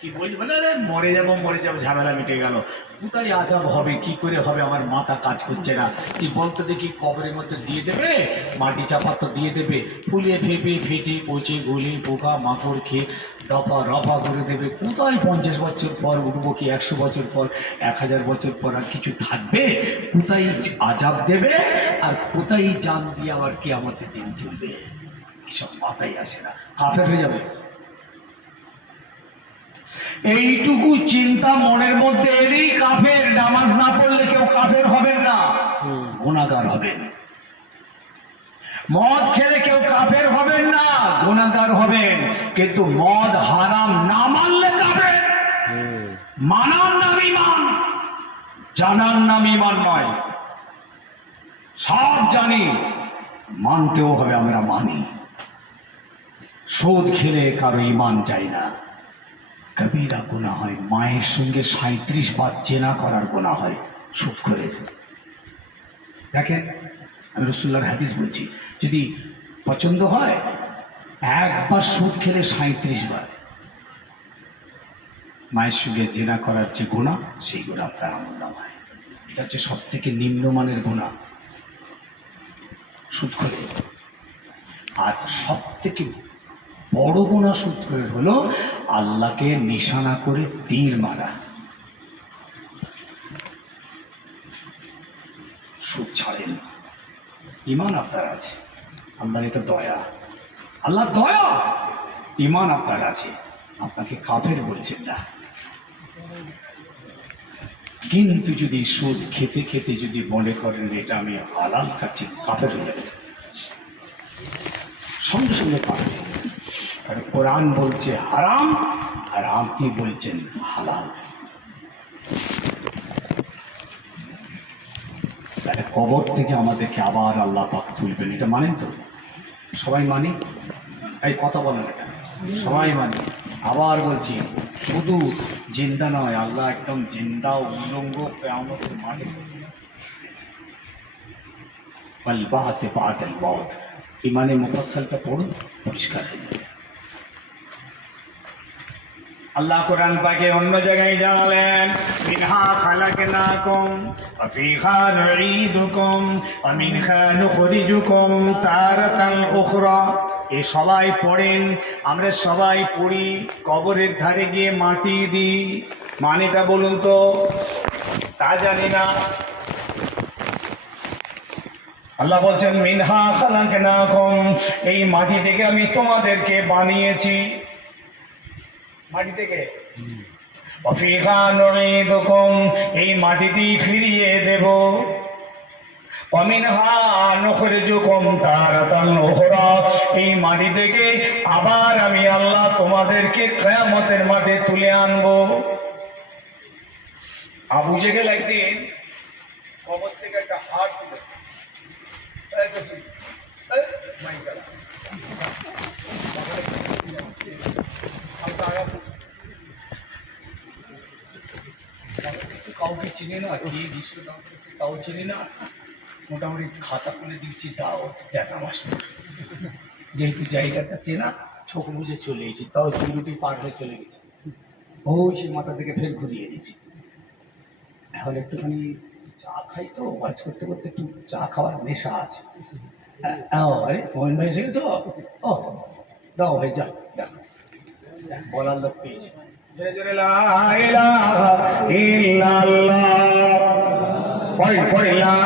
কি বলছে? বলে মরে যাবো ঝামেলা মিটে গেল। কোথায় আজাব হবে, কি করে হবে, আমার মাথা কাজ করছে না। কি বলতে দেখি, কবরের মধ্যে দিয়ে দেবে, মাটি চাপা তো দিয়ে দেবে, ফুলিয়ে ফেপে ফেটে পচে গলি পোকা মাকড় খেয়ে দফা রফা করে দেবে। কোথায় 50 বছর পর উঠবো, কি 100 বছর পর, 1000 বছর পর আর কিছু থাকবে? কোথায় আজাব দেবে, আর কোথায় জান দিয়ে আবার কি আমাদের দিন চলবে? এসব মাথায় আসে না, কাফের হয়ে যাবে। এইটুকু চিন্তা মনের মধ্যে এলেই কাফের। নামাজ না পড়লে কেউ কাফের হবেন না, গুনাহগার হবেন। মদ খেলে কেউ কাফের হবেন না, গুনাহগার হবেন। কিন্তু মদ হারাম না মানলে কাফের। মানার নাম ইমান, জানার নাম ইমান নয়। সব জানি, মানতেও হবে, আমরা মানি। সুদ খেলে কারো ইমান যায় না, কবিরা গুনাহ হয়। মায়ের সঙ্গে 37 বার জেনা করার গুনাহ হয় সুদ করে। দেখেন, আমি রাসূলুল্লাহর হাদিস বলছি, যদি পছন্দ হয় একবার সুদ খেলে 37 বার মায়ের সঙ্গে জেনা করার যে গুনাহ, সেই গুনাহ তার আমলনামায়। এটা হচ্ছে সব থেকে নিম্নমানের গুনাহ সুদ করে। আর সব থেকে বড় গুনাহ সুদ করে হলো আল্লাহকে নিশানা করে তীর মারা। সুদ ছাড়েন, ইমান আপনার আছে, আল্লাহর এটা দয়া, আল্লাহ দয়া, ইমান আপনার আছে, আপনাকে কাফের বলছেন না। কিন্তু যদি সুদ খেতে খেতে যদি মনে করেন এটা আমি হালাল খাচ্ছি, কাফের হয়ে যাবে, সঙ্গে সঙ্গে কাফের। আর কোরআন বলছে হারাম, আর আপনি বলছেন হালাল। তাহলে কবর থেকে আমাদেরকে আবার আল্লাহ পাক তুলবেন, এটা মানেন তো? সবাই মানি? এই কথা বলেন, এটা সবাই মানি। আবার বলছি, শুধু জিন্দা নয়, আল্লাহ একদম জিন্দা উলঙ্গ কিয়ামতের মাঠে আল বাসে বাদাল মউত। ইমানে মুফাসসালটা পড়ুন, পরিষ্কার হয়ে যাবে। আল্লাহ কোরআন পাকে অন্য জায়গায় জানালেন, মিনহা খালাকনাকুম ওয়া ফিহা নুঈদুকুম ওয়া মিনহা নুখরিজুকুম তারাতান উখরা। এ সবাই পড়েন, আমরা সবাই পড়ি, কবরের ধারে গিয়ে মাটি দিই, মানেটা বলুন তো? তা জানি না। আল্লাহ বলছেন মিনহা খালাকনাকুম, এই মাটি থেকে আমি তোমাদেরকে বানিয়েছি। মাটি থেকে ওয়াফিহা নুঈদুকুম, এই মাটিতেই ফিরিয়ে দেব। ওয়া মিনহা নুখরিজুকুম তারাতান উখরা, এই মাটি থেকে আবার আমি আল্লাহ তোমাদেরকে কিয়ামতের মাঠে তুলে আনবো। আবু জেহেল একদিন কবর থেকে একটা হাড় তুলে কাউকে চিনি না, কি বিশ্ব তাও চিনি না, মোটামুটি খাতা খুলে দিচ্ছি, তাও দেখা মাস্টার, যেহেতু জায়গাটা চেনা, চোখ বুঝে চলে গেছি, তাও চুরুটি পার হয়ে চলে গেছি। ওই সে মাথা থেকে ফের ঘুরিয়ে দিয়েছি। এখন একটুখানি চা খাই তো, ওয়াজ করতে করতে একটু চা খাওয়ার নেশা আছে। আরে মোহন ভাই এসে গেছো? ও দাও ভাই, যা যা, বলার লোক পেয়েছি। জোরে জোরে লা ইলাহা ইল্লাল্লাহ, পড়ে পড়ে লা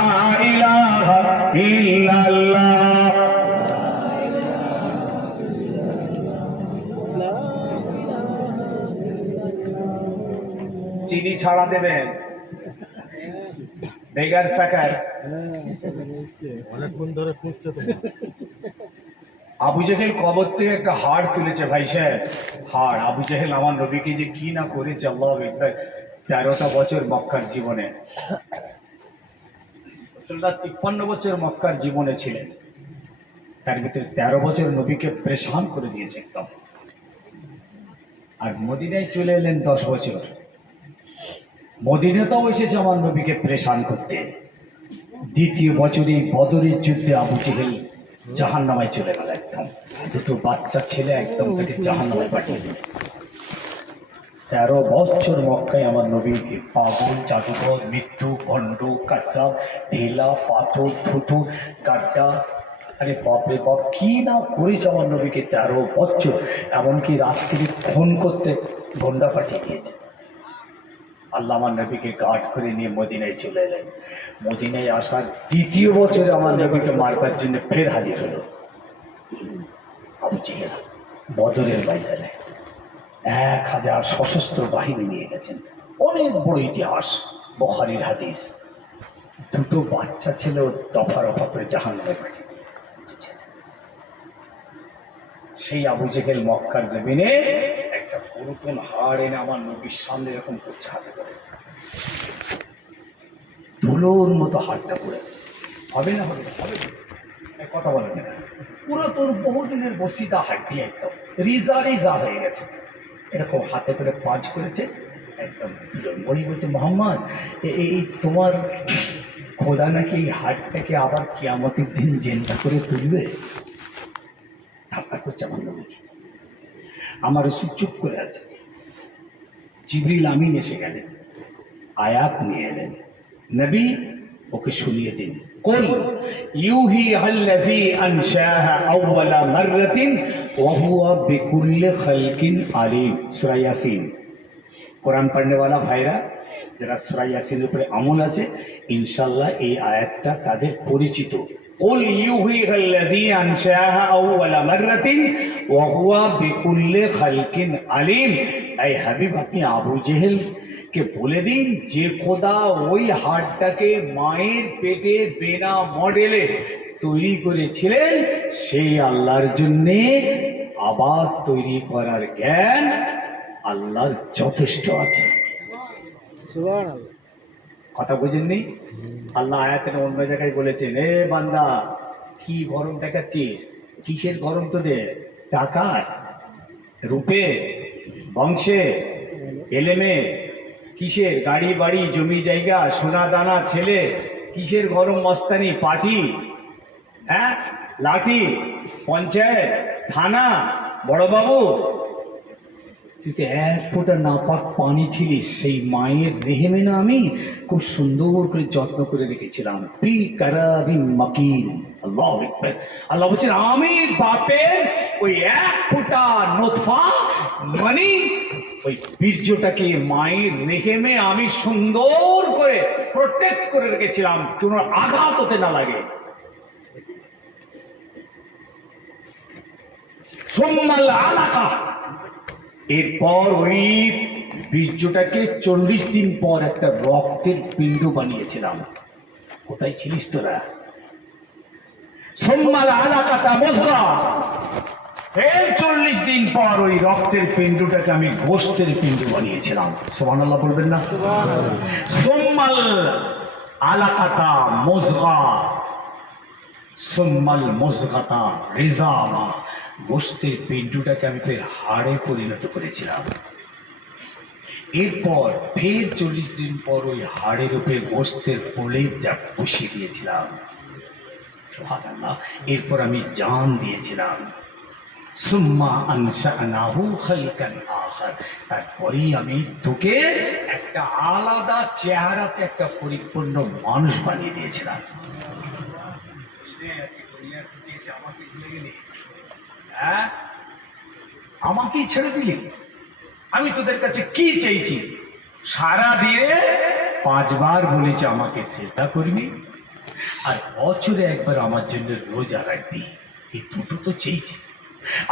ইলাহা ইল্লাল্লাহ। চিনি ছাড়া দেবেন, বেগার সাকার। অনেকক্ষণ ধরে খুঁজছে তো। আবু জেহেল কবর থেকে একটা হাড় তুলেছে ভাই সাহেব, হাড়। আবু জেহেল আমার নবীকে যে কি না করেছে, আল্লাহ আকবার। 13টা বছর মক্কার জীবনে, 53 বছর মক্কার জীবনে ছিলেন, তার ভিতরে 13 বছর নবীকে পরেশান করে দিয়েছে একদম। আর মদিনায় চলে এলেন 10 বছর। মদিনাতেও এসেছে আমার নবীকে পরেশান করতে। দ্বিতীয় বছরে বদরের যুদ্ধে আবু জেহেল জাহান্নামায় চলে গেল একদম। দুটো বাচ্চা ছেলে একদম তাকে জাহান্নামায় পাঠিয়ে দিল। 13 বছর মক্কায় আমার নবীকে পাগল, জাদুঘর, মৃত্যু, ভণ্ড, কাসাব, ঢেলা, পাথর, থুতু, গাড্ডা, আরে বাপরে বাপ, কি না করেছে আমার নবীকে 13 বছর। এমনকি রাত্রি খুন করতে গন্ডা পাঠিয়ে দিয়েছে। আল্লাহ আমার নবীকে গার্ড করে নিয়ে মদিনায় চলে এলেন। মদিনায় আসার দ্বিতীয় বছরে আমার নবীকে মারবার জন্য ফের হাজির হলো আবু জেহেল বদরের ময়দানে। 1000 সশস্ত্র বাহিনী নিয়ে গেছেন, অনেক বড় ইতিহাস, বুখারীর হাদিস। দুটো বাচ্চা ছিল দফা রফা করে জাহান্নামে পাঠিয়ে দিয়েছে। সেই আবু জেহেল মক্কার জমিনে একটা একটা পুরাতন হাড় এনে আমার নবীর সামনে এরকম করছে হাতে করে, ধুলোর মতো হাড়টা পড়ে। হবে না, হবে না, হবে না, এই কথা বলেন না। পুরাতন বহুদিনের বসিদা হাড্ডি একদম রিজা রিজা হয়ে গেছে, এরকম হাতে করে পাঁচ করেছে একদম। মরি বলছে, মোহাম্মদ এই তোমার খোদা নাকি এই হাড়টাকে আবার কিয়ামতের দিন জেন্দা করে তুলবে। ঠাট্টা করছে আমার নবীকে। আমার রসুল চুপ করে আছে। জিবরিল আমিন এসে গেলেন, আয়াত নিয়ে এলেন, নবী ওকে শুনিয়ে দিন। কুল ইউহি আল্লাযী আনশাহা আউওয়ালা মাররাতিন ওয়া হুয়া বিকুল্লি খালকিন আলিম। সূরা ইয়াসিন। কোরআন পড়নে वाला ভাইরা যারা সূরা ইয়াসিনের উপরে আমল আছে, ইনশাআল্লাহ এই আয়াতটা তাদের পরিচিত। কুল ইউহি আল্লাযী আনশাহা আউওয়ালা মাররাতিন ওয়া হুয়া বিকুল্লি খালকিন আলিম। এই হাবিব, আপনি আবু জেহেল কে বলে দিন যে খোদা ওই হাড়টাকে মায়ের পেটে বিনা মডেলে তৈরি করেছিলেন, সেই আল্লাহর জন্যে আবার তৈরি করার জ্ঞান আল্লাহর যথেষ্ট আছে। সুবহানাল্লাহ। কথা বুঝেননি? আল্লাহ আয়াতের অন্য জায়গায় বলেছেন, এ বান্দা কি গরম দেখাচ্ছিস? কিসের গরম তোদের? টাকার, রূপে, বংশে, এলেমে, কিসের গাড়ি বাড়ি জমি জায়গা সোনা দানা ছেলে, কিসের গরম মস্তানি? পার্টি, হ্যাঁ, লাঠি, পঞ্চায়েত, থানা, বড়বাবু। তুই তো এক ফোঁটা নাপাক পানি ছিলিস, সেই মায়ের রেহেমে না আমি খুব সুন্দর করে যত্ন করে রেখেছিলাম। ফি কারারিন মাকিন। আল্লাহু আকবার। আল্লাহ বলছেন, আমি বাপের ওই এক ফোঁটা নোতফা মানে ওই বীর্যটাকে মায়ের রেহেমে আমি সুন্দর করে প্রোটেক্ট করে রেখেছিলাম, কোনো আঘাত হতে না লাগে। সুম্মাল আলাকা, এরপর ওই বীর্যটাকে 40 দিন পর একটা রক্তের পিণ্ড বানিয়েছিলাম। কোথায় ছিলিস তোরা? সুম্মাল আলাকাতা মুযগা, এর 40 দিন পর ওই রক্তের পিণ্ডটাকে আমি গোশতের পিণ্ড বানিয়েছিলাম। সুবহানাল্লাহ বলবেন না? সুম্মাল আলাকাতা মুযগা, সুম্মাল মুযগাতা রিজামা, গোশতের পিণ্ডটাকে আমি ফের হাড়ে পরিণত করেছিলাম। এরপর ফের 40 দিন পর ওই হাড়ের উপরে গোশতের প্রলেপ যা বসিয়ে দিয়েছিলাম। সুবহানাল্লাহ। এরপর আমি জান দিয়েছিলাম। সুম্মা আনশানাহু খালকান আখার, তারপরেই আমি তোকে একটা আলাদা চেহারাতে একটা পরিপূর্ণ মানুষ বানিয়ে দিয়েছিলাম। আমাকে ভুলে গেলি? হ্যাঁ, আমাকেই ছেড়ে দিলি? আমি তোদের কাছে কি চেয়েছি? সারা দিয়ে 5 বার বলেছি আমাকে সিজদা করবি, আর বছরে একবার আমার জন্য রোজা রাখবি। এই দুটো তো চেয়েছি।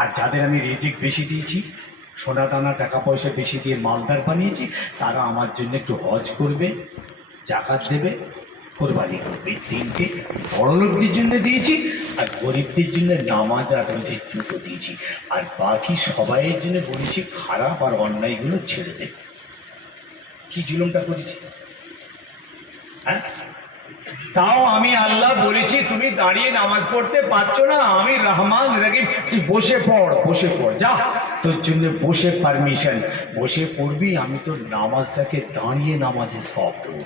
আর যাদের আমি রিজিক বেশি দিয়েছি, সোনা দানা টাকা পয়সা বেশি দিয়ে মালদার বানিয়েছি, তারা আমার জন্য একটু হজ করবে, জাকাত দেবে, কোরবানি করবে। 3টে বড় লোকদের জন্য দিয়েছি, আর গরিবদের জন্য নামাজ আর রোজের দুটো দিয়েছি। আর বাকি সবাইয়ের জন্য বলেছি খারাপ আর অন্যায়গুলো ছেড়ে দে। কি জুলুমটা করেছি? হ্যাঁ, তাও আমি আল্লাহ বলেছি তুমি দাঁড়িয়ে নামাজ পড়তে পারছো না, আমি রহমান রাহিম, তুই বসে পড়, বসে পড়, যা, তোর জন্য বসে পারমিশন, বসে পড়বি। আমি তোর নামাজটাকে দাঁড়িয়ে নামাজে সব দেবো।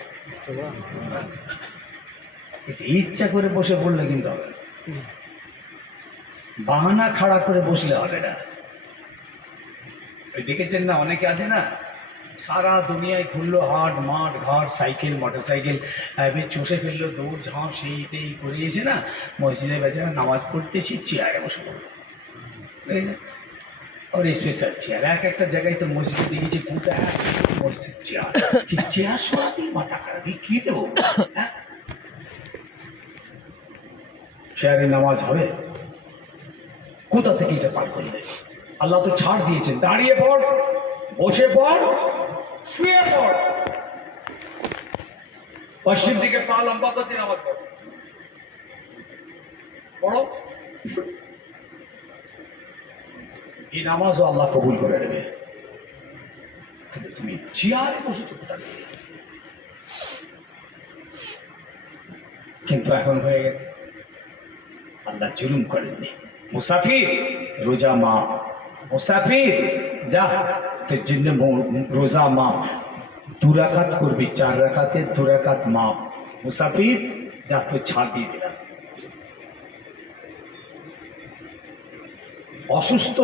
ইচ্ছা করে বসে পড়লে কিন্তু হবে না, বাহানা খাড়া করে বসলে হবে না। দেখেছেন না, অনেকে আছে না, সারা দুনিয়ায় ঘুরলো, হাট মাঠ ঘাট সাইকেল মোটর সাইকেল চষে ফেললো, দৌড় ঝাঁপ সেইটাই করে এসে না মসজিদে বেচারা নামাজ পড়তেছি চেয়ারে বসে পড়লো। ওর স্পেশাল চেয়ার, এক একটা জায়গায় তো মসজিদে দেখেছি পুরো মসজিদ চেয়ার, কি চেয়ার সরাবি, মাথা খারাপি, কি দেবো? চেয়ারে নামাজ হবে? কোথা থেকে এটা পার করলে? আল্লাহ তো ছাড় দিয়েছেন, দাঁড়িয়ে পড়, বসে পড়, শুয়ে পড়, পশ্চিম দিকে পা লম্বা করতে নামাজ পড়ো, পড়ো। এই নামাজও আল্লাহ কবুল করে নেবে। চেয়ারে বসে চুপ থাকবে। কিন্তু এখন হয়ে গেছে, আল্লাহ জুলুম করেননি। মুসাফির রোজা মা, মুসাফির যা তোর জন্য রোজা মা, 2 রাকাত করবি, 4 রাকাতে 2 রাকাত মা। মুসাফির যা তোর ছাড় দিয়ে দিলাম। অসুস্থ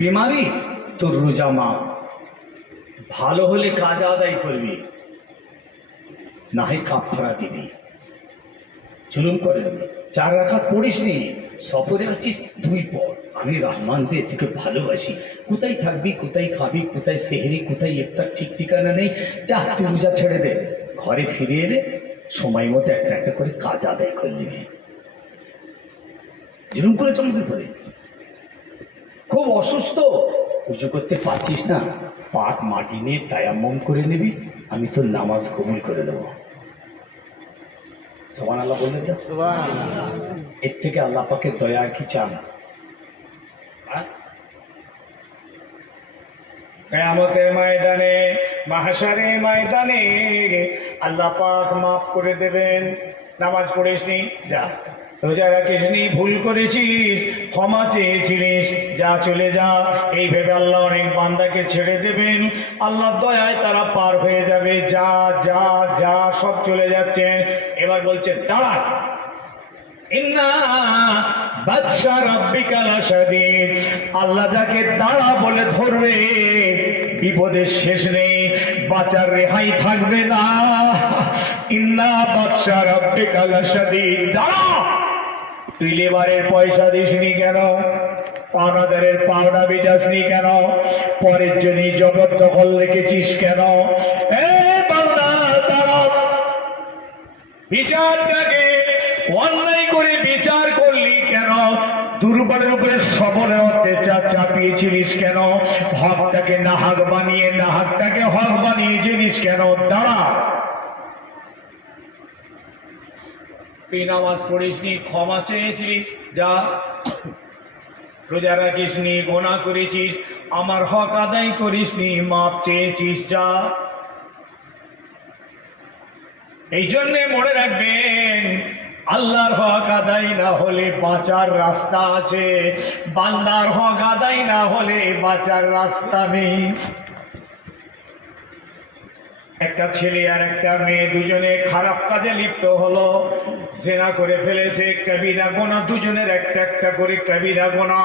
বিমারি তোর রোজা মা, ভালো হলে কাজ আদায় করবি, না হয় কাফারা দিবি। জুলুম করে দেবে। 4 রাকাত পড়িস নি, সফরে আছিস 2 পড়। আমি রহমান দে তোকে ভালোবাসি। কোথায় থাকবি, কোথায় খাবি, কোথায় সেহরি, কোথায় ইফতার, ঠিক ঠিকানা নেই। যা তুই রোজা ছেড়ে দে, ঘরে ফিরে এলে সময় মতো একটা একটা করে কাজ আদায় করে নিবি। জুলুম করে চলবে করে। খুব অসুস্থ, পুজো করতে পারছিস না, পাক মাটি নিয়ে তায়াম্মম করে নিবি, আমি তোর নামাজ কবুল করে দেবো। সুবহানাল্লাহ বললে তো? সুবহানাল্লাহ। এর থেকে আল্লাহ পাকের দয়া কি চান? কিয়ামতের ময়দানে, মাহশারের ময়দানে আল্লাহ পাক মাফ করে দেবেন। নামাজ পড়িসনি, যা। রোজা রাখিসনি, ভুল করেছিস, ক্ষমা চেয়েছিলিস, যা চলে যা। এই ভেবে আল্লাহ অনেক বান্দাকে ছেড়ে দেবেন, আল্লাহ দয়ায় তারা পার হয়ে যাবে। যা যা যা সব চলে যাচ্ছেন। এবার বলছে দাঁড়া, ইন্না বাদশা রাব্বিকা লাশাদীদ। আল্লাহ যাকে দাঁড়া বলে ধরবে, বিপদের শেষ নেই, বাঁচার রেহাই থাকবে না। ইন্না বাদশা রাব্বিকা লাশাদীদ। দাঁড়া, তুই লেবারের পয়সা দিসনি কেন? পাওনাদারের পাওনা বিটাসনি কেন? পরের জন্য জবরদখল রেখেছিস কেন? বান্দা দাঁড়া, বিচারটাকে অন্যায় করে বিচার করলি কেন? দুর্বলের উপরে সবলের অত্যাচার চাপিয়েছিলিস কেন? হকটাকে নাহাক বানিয়ে নাহাকটাকে হক বানিয়েছিলিস কেন? দাঁড়া, তুই নামাজ পড়িসনি, ক্ষমা চেয়েছিস, যা। রোজা রাখিসনি, গোনা করেছিস, আমার হক আদায় করিসনি, মাপ চেয়েছিস, যা। এই জন্যে মনে রাখবেন, আল্লাহর হক আদায় না হলে বাঁচার রাস্তা আছে, বান্দার হক আদায় না হলে বাঁচার রাস্তা নেই। একটা ছেলে আর একটা মেয়ে দুজনে খারাপ কাজে লিপ্ত হলো, জেনা করে ফেলেছে, কবিরা গোনা, দুজনের একটা একটা করে কবিরা গোনা।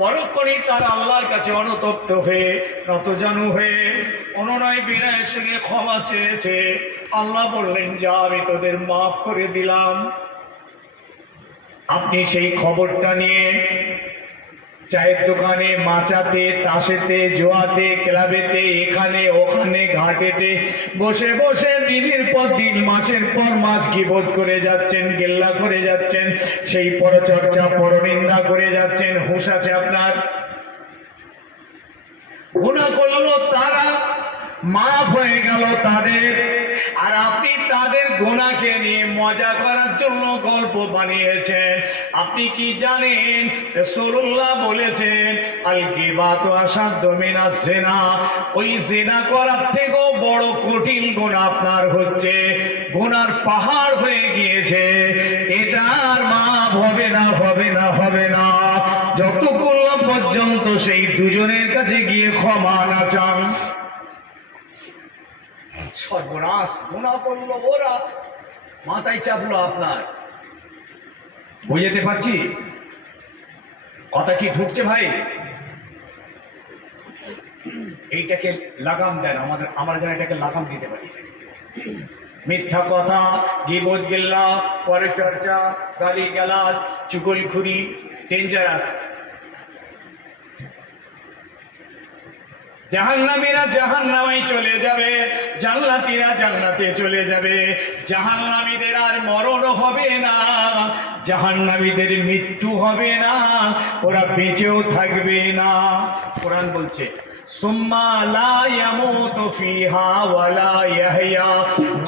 পরক্ষণে তারা আল্লাহর কাছে অনুতপ্ত হয়ে, নতজানু হয়ে, অনুনয় বিনয়ের সঙ্গে ক্ষমা চেয়েছে। আল্লাহ বললেন, যা, আমি তোদের মাফ করে দিলাম। আপনি সেই খবরটা নিয়ে চায়ের দোকানে, মাচাতে, তাসেতে, জোয়াতে, ক্লাবেতে, এখানে ওখানে, ঘাটেতে বসে বসে দিনের পর দিন, মাসের পর মাস গীবত করে যাচ্ছেন, গেল্লা করে যাচ্ছেন, সেই পরচর্চা, পরনিন্দা করে যাচ্ছেন। হুঁশ আছে আপনার? গুনাহ করলো তারা, মাফ হয়ে গেল তাদের, আর আপনি তাদের গুনাহকে নিয়ে মজা করার জন্য গল্প বানিয়েছেন। আপনি কি জানেন, রাসূলুল্লাহ বলেছেন, আল গীবাতু আশাদ্দু মিনাজ জিনা। ওই জিনা করার থেকেও বড় কঠিন গুনাহ আপনার হচ্ছে, গুনার পাহাড় হয়ে গিয়েছে। এটা আর মাফ হবে না, হবে না, হবে না, যতক্ষণ না পর্যন্ত সেই দুজনের কাছে গিয়ে ক্ষমা না চান। সর্বনাশ, গুনাহ করলো ওরা, মাথায় চাপলো আপনার। বুঝতে পারছি কথা কি ঢুকছে ভাই? এইটাকে লাগাম দেন, আমরা যেন এটাকে লাগাম দিতে পারি। মিথ্যা কথা, গীবত, গিল্লা, পরচর্চা, গালিগালাজ, চুগলখুরি ডেঞ্জারাস। জাহান্নামীরা জাহান্নামে চলে যাবে, জান্নাতীরা জান্নাতে চলে যাবে। জাহান্নামীদের আর মরণ হবে না, জাহান্নামীদের মৃত্যু হবে না, ওরা বেঁচেও থাকবে না। কোরআন বলছে, সুম্মা লা ইয়ামুতু ফিহা ওয়া লা ইয়াহইয়া।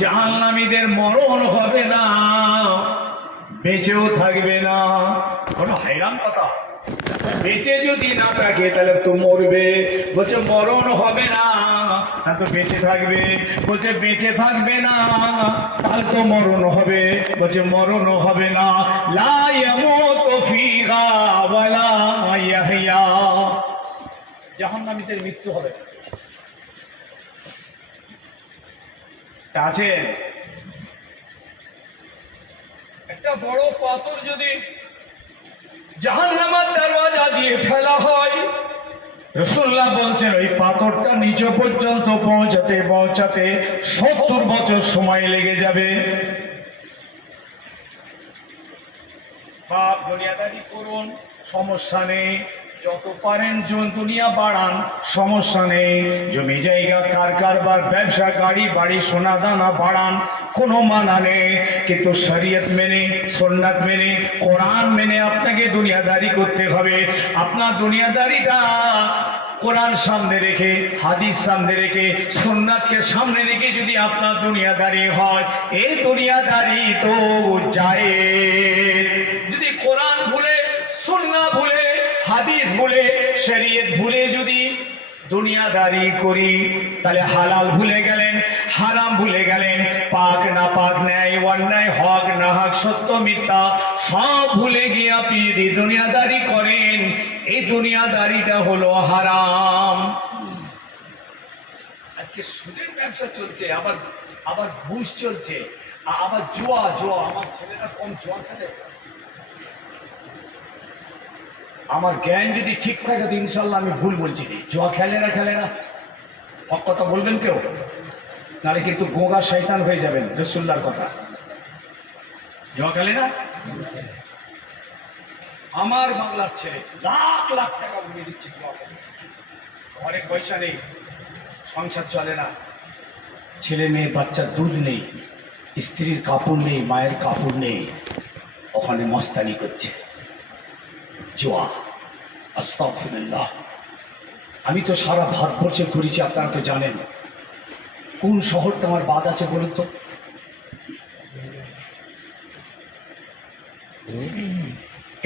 জাহান্নামীদের মরণ হবে না, বেঁচেও থাকবে না। বড় হায়রান কথা। বেঁচে যদি না থাকে তাহলে তো মরবে। বলছে মরণ হবে না, তা তো বেঁচে থাকবে। বলছে বেঁচে থাকবে না, তাহলে তো মরণ হবে। বলছে মরণ হবে না, লা ইয়ামুতু ফিহা ওয়ালা ইয়াহইয়া, জাহান্নামীদের মৃত্যু হবে না। তা আছে একটা বড় পাথর যদি জাহান্নামের দরওয়াজা দিয়ে ফেলা হয়, রাসূলুল্লাহ বলছেন ওই পাথরটা নিচে পর্যন্ত পৌঁছাতে পৌঁছাতে 70 বছর সময় লেগে যাবে। বাপ দুনিয়াদারি করুন, সমস্যা নেই, যত পারেন দুনিয়া বাড়ান, সমস্যা নেই। জমি জায়গা কারবার ব্যবসা গাড়ি বাড়ি সোনা দানা বাড়ান, কোনো মানা নেই। কিন্তু শরীয়ত মেনে, সুন্নাত মেনে, কোরআন মেনে আপনাকে দুনিয়াদারি করতে হবে। আপনার দুনিয়াদারিটা কোরআন সামনে রেখে, হাদিস সামনে রেখে, সুন্নাতকে সামনে রেখে যদি আপনার দুনিয়াদারি হয়, এই দুনিয়াদারি তো যায়। যদি কোরআন ভুলে, সুন্নাত ভুলে, হাদিস ভুলে, শরীয়ত ভুলে যদি দুনিয়াদারি করি, তাহলে হালাল ভুলে গেলেন, হারাম ভুলে গেলেন, পাক না পাক, ন্যায় অন্যায়, হক না হক, সত্য মিথ্যা সব ভুলে গিয়ে আপনি যদি দুনিয়াদারি করেন, এই দুনিয়াদারিটা হলো হারাম। আজকে সুদের ব্যবসা চলছে, আবার আবার ঘুষ চলছে, আবার জুয়া। আমার ছেলেরা কম জুয়া খেলে। আমার জ্ঞান যদি ঠিক থাকে তো ইনশাল্লাহ আমি ভুল বলছি। জুয়া খেলে না হক কথা বলবেন কেউ, নাহলে কিন্তু গোগা শয়তান হয়ে যাবেন। রাসূলুল্লাহর কথা, জুয়া খেলে না। আমার বাংলার ছেলে লাখ লাখ টাকা উড়িয়ে দিচ্ছে জুয়া খেলে। ঘরে পয়সা নেই, সংসার চলে না, ছেলে মেয়ে বাচ্চার দুধ নেই, স্ত্রীর কাপড় নেই, মায়ের কাপড় নেই, ওখানে মস্তানি করছে জুয়া। আস্তাগফিরুল্লাহ। আমি তো সারা ভারতবর্ষে ঘুরেছি, আপনারা তো জানেন। কোন শহরটা আমার বাদ আছে বলুন তো?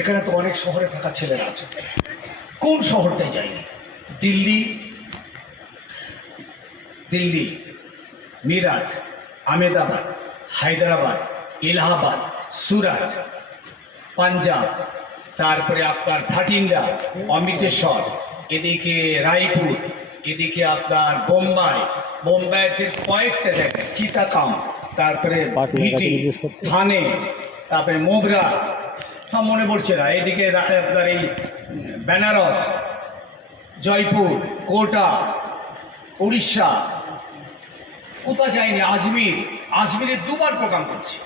এখানে তো অনেক শহরে থাকা ছেলেরা আছে, কোন শহরটাই যায়নি? দিল্লি, মিরাট, আহমেদাবাদ, হায়দ্রাবাদ, এলাহাবাদ, সুরাট, পাঞ্জাব, তারপরে আপনার ভাটিন্ডা, অমৃতসর, এদিকে রায়পুর, এদিকে আপনার বোম্বাইয়ের কয়েকটা জায়গা, চিটাগাং, তারপরে ভিটি, থানে, তারপরে মোগরা, সব মনে পড়ছে না, এদিকে আপনার এই বেনারস, জয়পুর, কোটা, উড়িষ্যা, কোথা যায়নি? আজমিরে 2 বার প্রোগ্রাম করছি।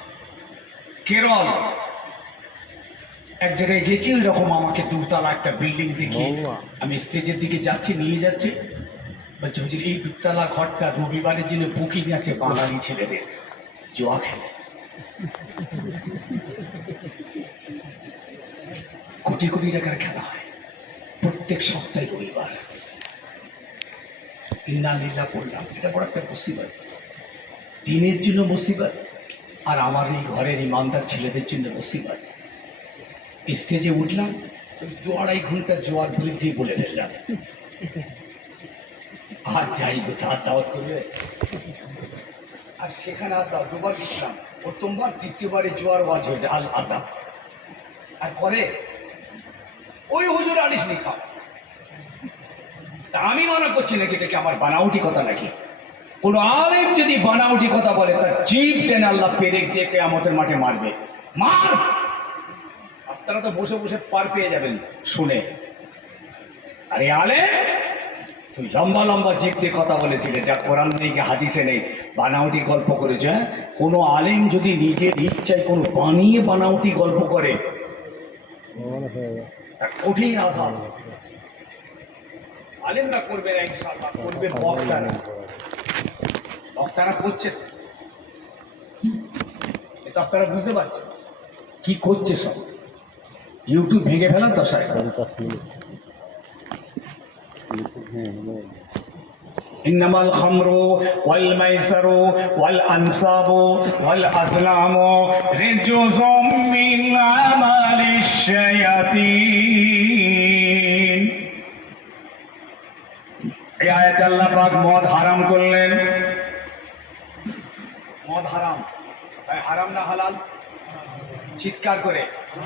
কেরল এক জায়গায় গেছি, ওই রকম আমাকে 2 তলা একটা বিল্ডিং দেখি, আমি স্টেজের দিকে যাচ্ছি, নিয়ে যাচ্ছে, বলছে হুজুর এই 2 তলা ঘরটা রবিবারের জন্য বুকিং আছে বাঙালি ছেলেদের, জুয়া খেলে। কোটি কোটি টাকার খেলা হয় প্রত্যেক সপ্তাহে রবিবার। ইন্না লিল্লাহ পড়লাম, এটা বড় একটা মুসিবত, দিনের জন্য মুসিবত, আর আমার এই ঘরের ইমানদার ছেলেদের জন্য মুসিবত। স্টেজে উঠলাম, 2-2.5 ঘন্টা জোয়ার বিরুদ্ধে বলে ফেললাম, আর যাই কোথাও দাওয়াত করবে, আর সেখানে আর 2বার গেছিলাম, প্রথমবার, 3য়বারে জোয়ার ওয়াজ হয়েছে আল আদা, আর পরে ওই হুজুর আনিস নি খাও। তা আমি মনে করছি নাকি এটাকে আমার বানাউটি কথা নাকি? কোন আলেম যদি বানাউটি কথা বলে তার জিভ টেনে আল্লাহ পেরেক দিয়ে কিয়ামতের মাঠে মারবে। মার! আপনারা তো বসে বসে পার পেয়ে যাবেন শুনে। আরে আলেম, তুই লম্বা লম্বা জিভ দিয়ে কথা বলেছিলে, যা কোরআন নেই, হাদিসে নেই, বানাউটি গল্প করেছে। হ্যাঁ, কোনো আলেম যদি নিজের ইচ্ছায় কোনো বানিয়ে বানাউটি গল্প করে, কঠিন আঘাত। আলেমরা করবে না, ইনশাআল্লাহ করবে বক্তারা। বক্তারা করছে, এটা আপনারা বুঝতে পারছেন কি করছে সব। ইউটিউব ভেঙে ফেলার দশায়। إنما الخمر والميسر والأنصاب والأزلام رجز من عمل الشياطين পাক মদ হারাম করলেন। মদ হারাম, ভাই হারাম না হালাল? চিৎকার করে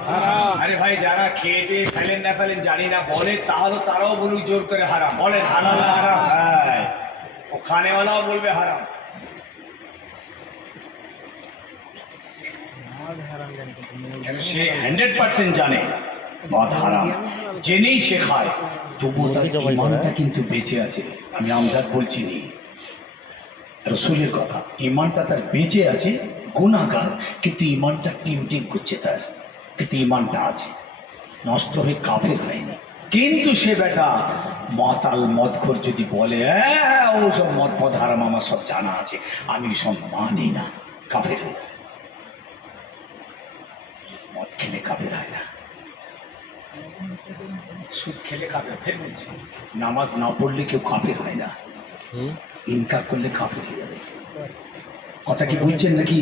হারাম। আরে ভাই যারা খেয়ে ফেলেন না ফেলেন জানি না বলে, তাহলে তারাও বলুক জোর করে হারাম। বলেন হালাল না হারাম? হ্যাঁ, ও খানেওয়ালাও বলবে হারাম। কেন সে 100% জানে মদ হারাম, জেনেই সে খায়, তবুও তার ইমানটা কিন্তু বেঁচে আছে। আমি আমজাদ বলছি নি, রসুলের কথা, ইমানটা তার বেঁচে আছে, গুনাহগার কিন্তু ইমানটা টিম করছে তার, কিন্তু ইমানটা আছে, নষ্ট হয়ে কাফের হয়নি। কিন্তু সে বেটা মাতাল মদখোর যদি বলে হ্যাঁ ও সব মদ হারাম আমার সব জানা আছে, আমি সব মানি না, কাফের হয়ে যায়। মদ খেলে কাফের হয় না, সুদ খেলে কাফের, ফের বলছি নামাজ না পড়লে কেউ কাফের হয় না, ইনকার করলে কাফের হয়ে যাবে। কথা কি বুঝছেন নাকি?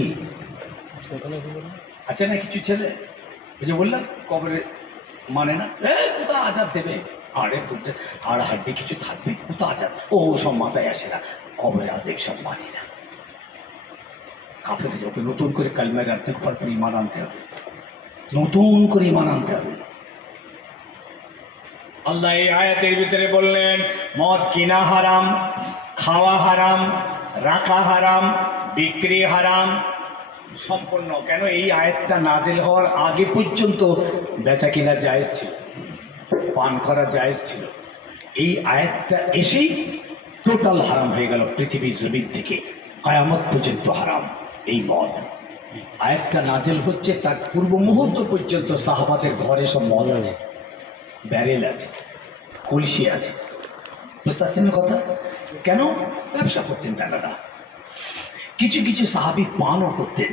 আচ্ছা না কিছু ছেলে ওই যে বললাম কবরে মানে না, কোথাও আজাদ দেবে, হাড়ে ফুটে হাড় হাড্ডি কিছু থাকবে, কোথাও আজাদ, ও সব মাথায় আসে না, কবরে আদেক সব মানি না, কাফের হয়ে যাবে। নতুন করে কালমায় রাখতে পারবে, ইমান আনতে হবে, নতুন করে ইমান আনতে হবে। আল্লাহ এই আয়াতের ভিতরে বললেন মদ কিনা হারাম, খাওয়া হারাম, রাখা হারাম, বিক্রি হারাম সম্পূর্ণ। কেন এই আয়াতটা নাজিল হওয়ার আগে পর্যন্ত বেচা কিনা জায়েজ ছিল, পান করা জায়েজ ছিল। এই আয়াতটা এসেই টোটাল হারাম হয়ে গেল, পৃথিবীর জমিন থেকে কিয়ামত পর্যন্ত হারাম এই মদ। আয়াতটা নাজিল হচ্ছে তার পূর্ব মুহূর্ত পর্যন্ত সাহাবাদের ঘরে সব মদ আছে, ব্যারেল আছে, কলসি আছে, বুঝতে পারছেন না কথা? কেন? ব্যবসা করতেন তারা, কিছু কিছু সাহাবী পানও করতেন,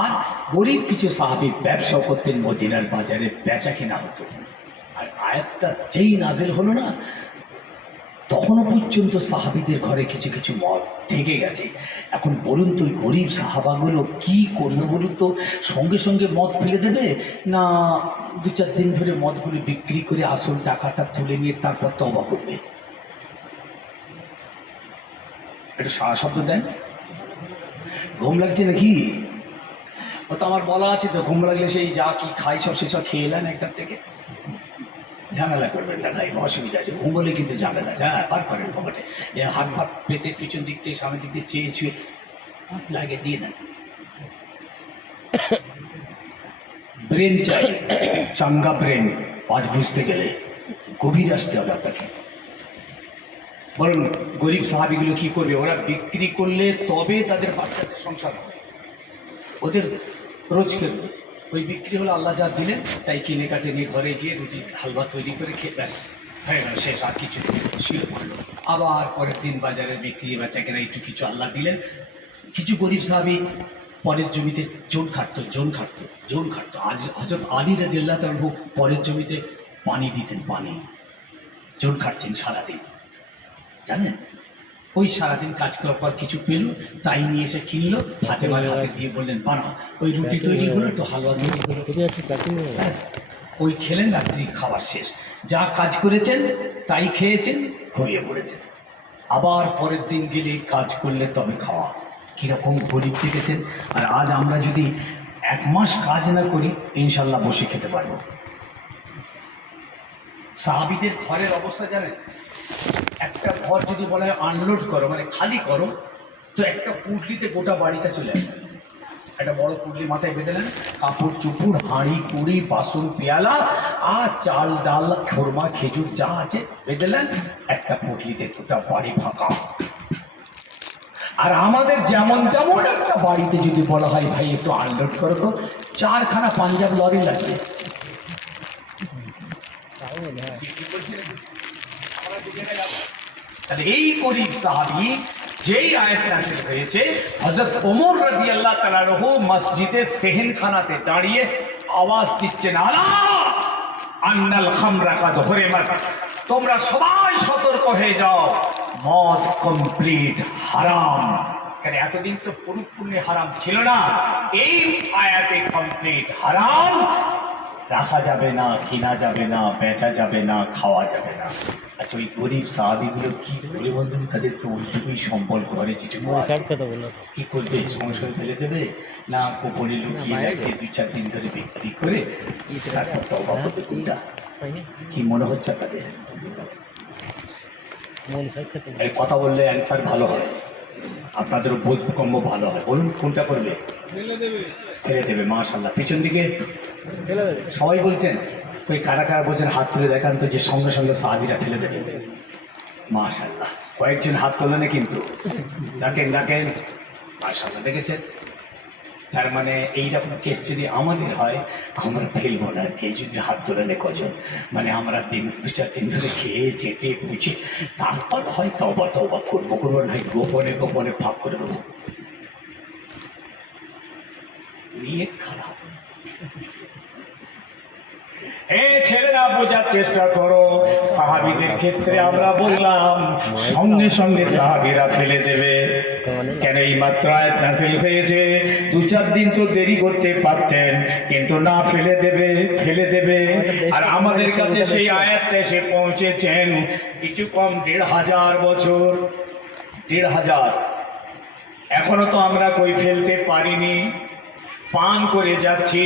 আর গরিব কিছু সাহাবী ব্যবসাও করতেন, মদিনার বাজারে বেচা কেনা হতো। আর আয়াতটা যেই নাজিল হলো না, তখনও পর্যন্ত সাহাবীদের ঘরে কিছু কিছু মদ থেকে গেছে। এখন বলুন তো গরিব সাহাবাগুলো কি করবে বলুন তো? সঙ্গে সঙ্গে মদ ফেলে দেবে, না 2-4 দিন ধরে মদগুলো বিক্রি করে আসল টাকাটা তুলে নিয়ে তারপর তওবা করবে? একটু সারা শব্দ দেন। ঘুম লাগছে নাকি? ও তো আমার বলা আছে তো, ঘুম লাগলে সেই যা কি খাই সব সেসব খেয়ে এলেন একটার থেকে। ঝামেলা করবেন না, তাই অসুবিধা আছে, ঘুমলে কিন্তু ঝামেলা। হ্যাঁ পার করেন পকেটে, হাত ভাত পেতে পিছন দিক থেকে সামনের দিক দিয়ে চেয়ে ছুঁয়ে লাগে দিয়ে দেন। ব্রেন চাই, চাঙ্গা ব্রেন। আজ বুঝতে গেলে গভীর আসতে হবে আপনাকে। বলুন গরিব সাহাবিগুলো কি করবে? ওরা বিক্রি করলে তবে তাদের বাচ্চাদের সংসার হবে, ওদের রোজ খেলবে। ওই বিক্রি হলো আল্লাহ যা দিলেন তাই কিনে কাটে নিয়ে ঘরে গিয়ে রুটি হালুয়া তৈরি করে খেয়ে ব্যাস হয়ে গেল, শেষ। আর কিছু শুয়ে পড়লো, আবার পরের দিন বাজারে বিক্রি বেচা কেনা একটু কিছু আল্লাহ দিলেন। কিছু গরিব সাহাবী পরের জমিতে জোন খাটতো। আজ হযরত আলী রাদিয়াল্লাহু তাআলা পরের জমিতে পানি দিতেন, পানি জোন খাটছেন সারাদিন, জানেন? ওই সারাদিন কাজ করার পর কিছু পেল, তাই নিয়ে এসে কিনলো, হাতে দিয়ে বললেন বানাও। ওই রুটি তৈরি হলো, একটু হালুয়া তৈরি হলো, ওই খেলেন, রাত্রি খাবার শেষ। যা কাজ করেছেন তাই খেয়েছেন, ঘুমিয়ে পড়েছেন। আবার পরের দিন গেলে কাজ করলে তবে খাওয়া। কিরকম গরিব দেখেছেন? আর আজ আমরা যদি 1 মাস কাজ না করি ইনশাল্লাহ বসে খেতে পারবো। সাহাবীদের ঘরের অবস্থা জানেন? একটা ঘর যদি বলা হয় আনলোড করো, মানে খালি করো, তো একটা পুটলিতে গোটা বাড়িটা চলে আসবে। একটা বড় পুটলি মাথায় বেঁধে নেন, কাপড় চুপুর, হাঁড়ি কুড়ি, বাসন পেয়ালা আর চাল ডাল খোরমা খেজুর যা আছে বেঁধে নেন, একটা পুটলিতে গোটা বাড়ি ফাঁকা। আর আমাদের যেমন তেমন একটা বাড়িতে যদি বলা হয় ভাই একটু আনলোড করো, তো 4খানা পাঞ্জাব লরি লাগবে। তাহলে এই গরিব সাহাবী যেই আয়াত নাযিল হয়েছে, হযরত ওমর রাদিয়াল্লাহু তাআলা আনহু মসজিদে সেহেনখানাতে দাঁড়িয়ে আওয়াজ দিচ্ছেন, আলা আন্নাল খামরা কাদ হুরিমাত, তোমরা সবাই সতর্ক হয়ে যাও, মদ কমপ্লিট হারাম। কেন এতদিন তো পুরোপুরি হারাম ছিল না, এই আয়াতে কমপ্লিট হারাম। রাখা যাবে না, কেনা যাবে না, বেচা যাবে না, খাওয়া যাবে না। আচ্ছা ওই গরিব সাহাবিগুলো কি করে বলবেন? তাদের তো ওইটুকুই সম্বল, ঘরে যেটুকু আছে। কি করবে? সংসার ফেলে দেবে না গোপনে লুকিয়ে রেখে 2-4 দিন ধরে বিক্রি করে তারপর তওবা করবে? কোনটা কি মনে হচ্ছে আপনাদের? এই কথা বললে অ্যান্সার ভালো হয়, আপনাদেরও বোধগম্য ভালো হয়। বলুন কোনটা করবে? ফেলে দেবে। মাশাআল্লাহ। পিছন দিকে সবাই বলছেন। ওই কারা কারা বলছেন হাত তুলে দেখান তো, যে সঙ্গে সঙ্গে সাহাবীরা ফেলে দেবে। মাশাআল্লাহ। কয়েকজন হাত তোলেন কিন্তু, ডাকেন ডাকেন। মাশাআল্লাহ। দেখেছেন? তার মানে এইরকম কেস যদি আমাদের হয় আমরা ফেলবো না। এই যদি হাত তোলেন কজন, মানে আমরা 2-4 দিন ধরে খেয়ে চেটে বুঝে তারপর হয় তওবা করবো না, গোপনে গোপনে ফাঁক করে দেবো। নিয়ত খারাপ। ছেলেরা বোঝার চেষ্টা করো। সাহাবীদের ক্ষেত্রে আমরা বললাম সঙ্গে সঙ্গে সাহাবীরা ফেলে দেবে। কেন? এই মাত্র আয়াত নাযিল হয়েছে, 2-4 দিন তো দেরি করতে পারতেন, কিন্তু না, ফেলে দেবে। আর আমাদের কাছে সেই আয়াতটা এসে পৌঁছেছেন কিছু কম 1,500 বছর। 1,500। এখনো তো আমরা কই ফেলতে পারিনি, পান করে যাচ্ছি।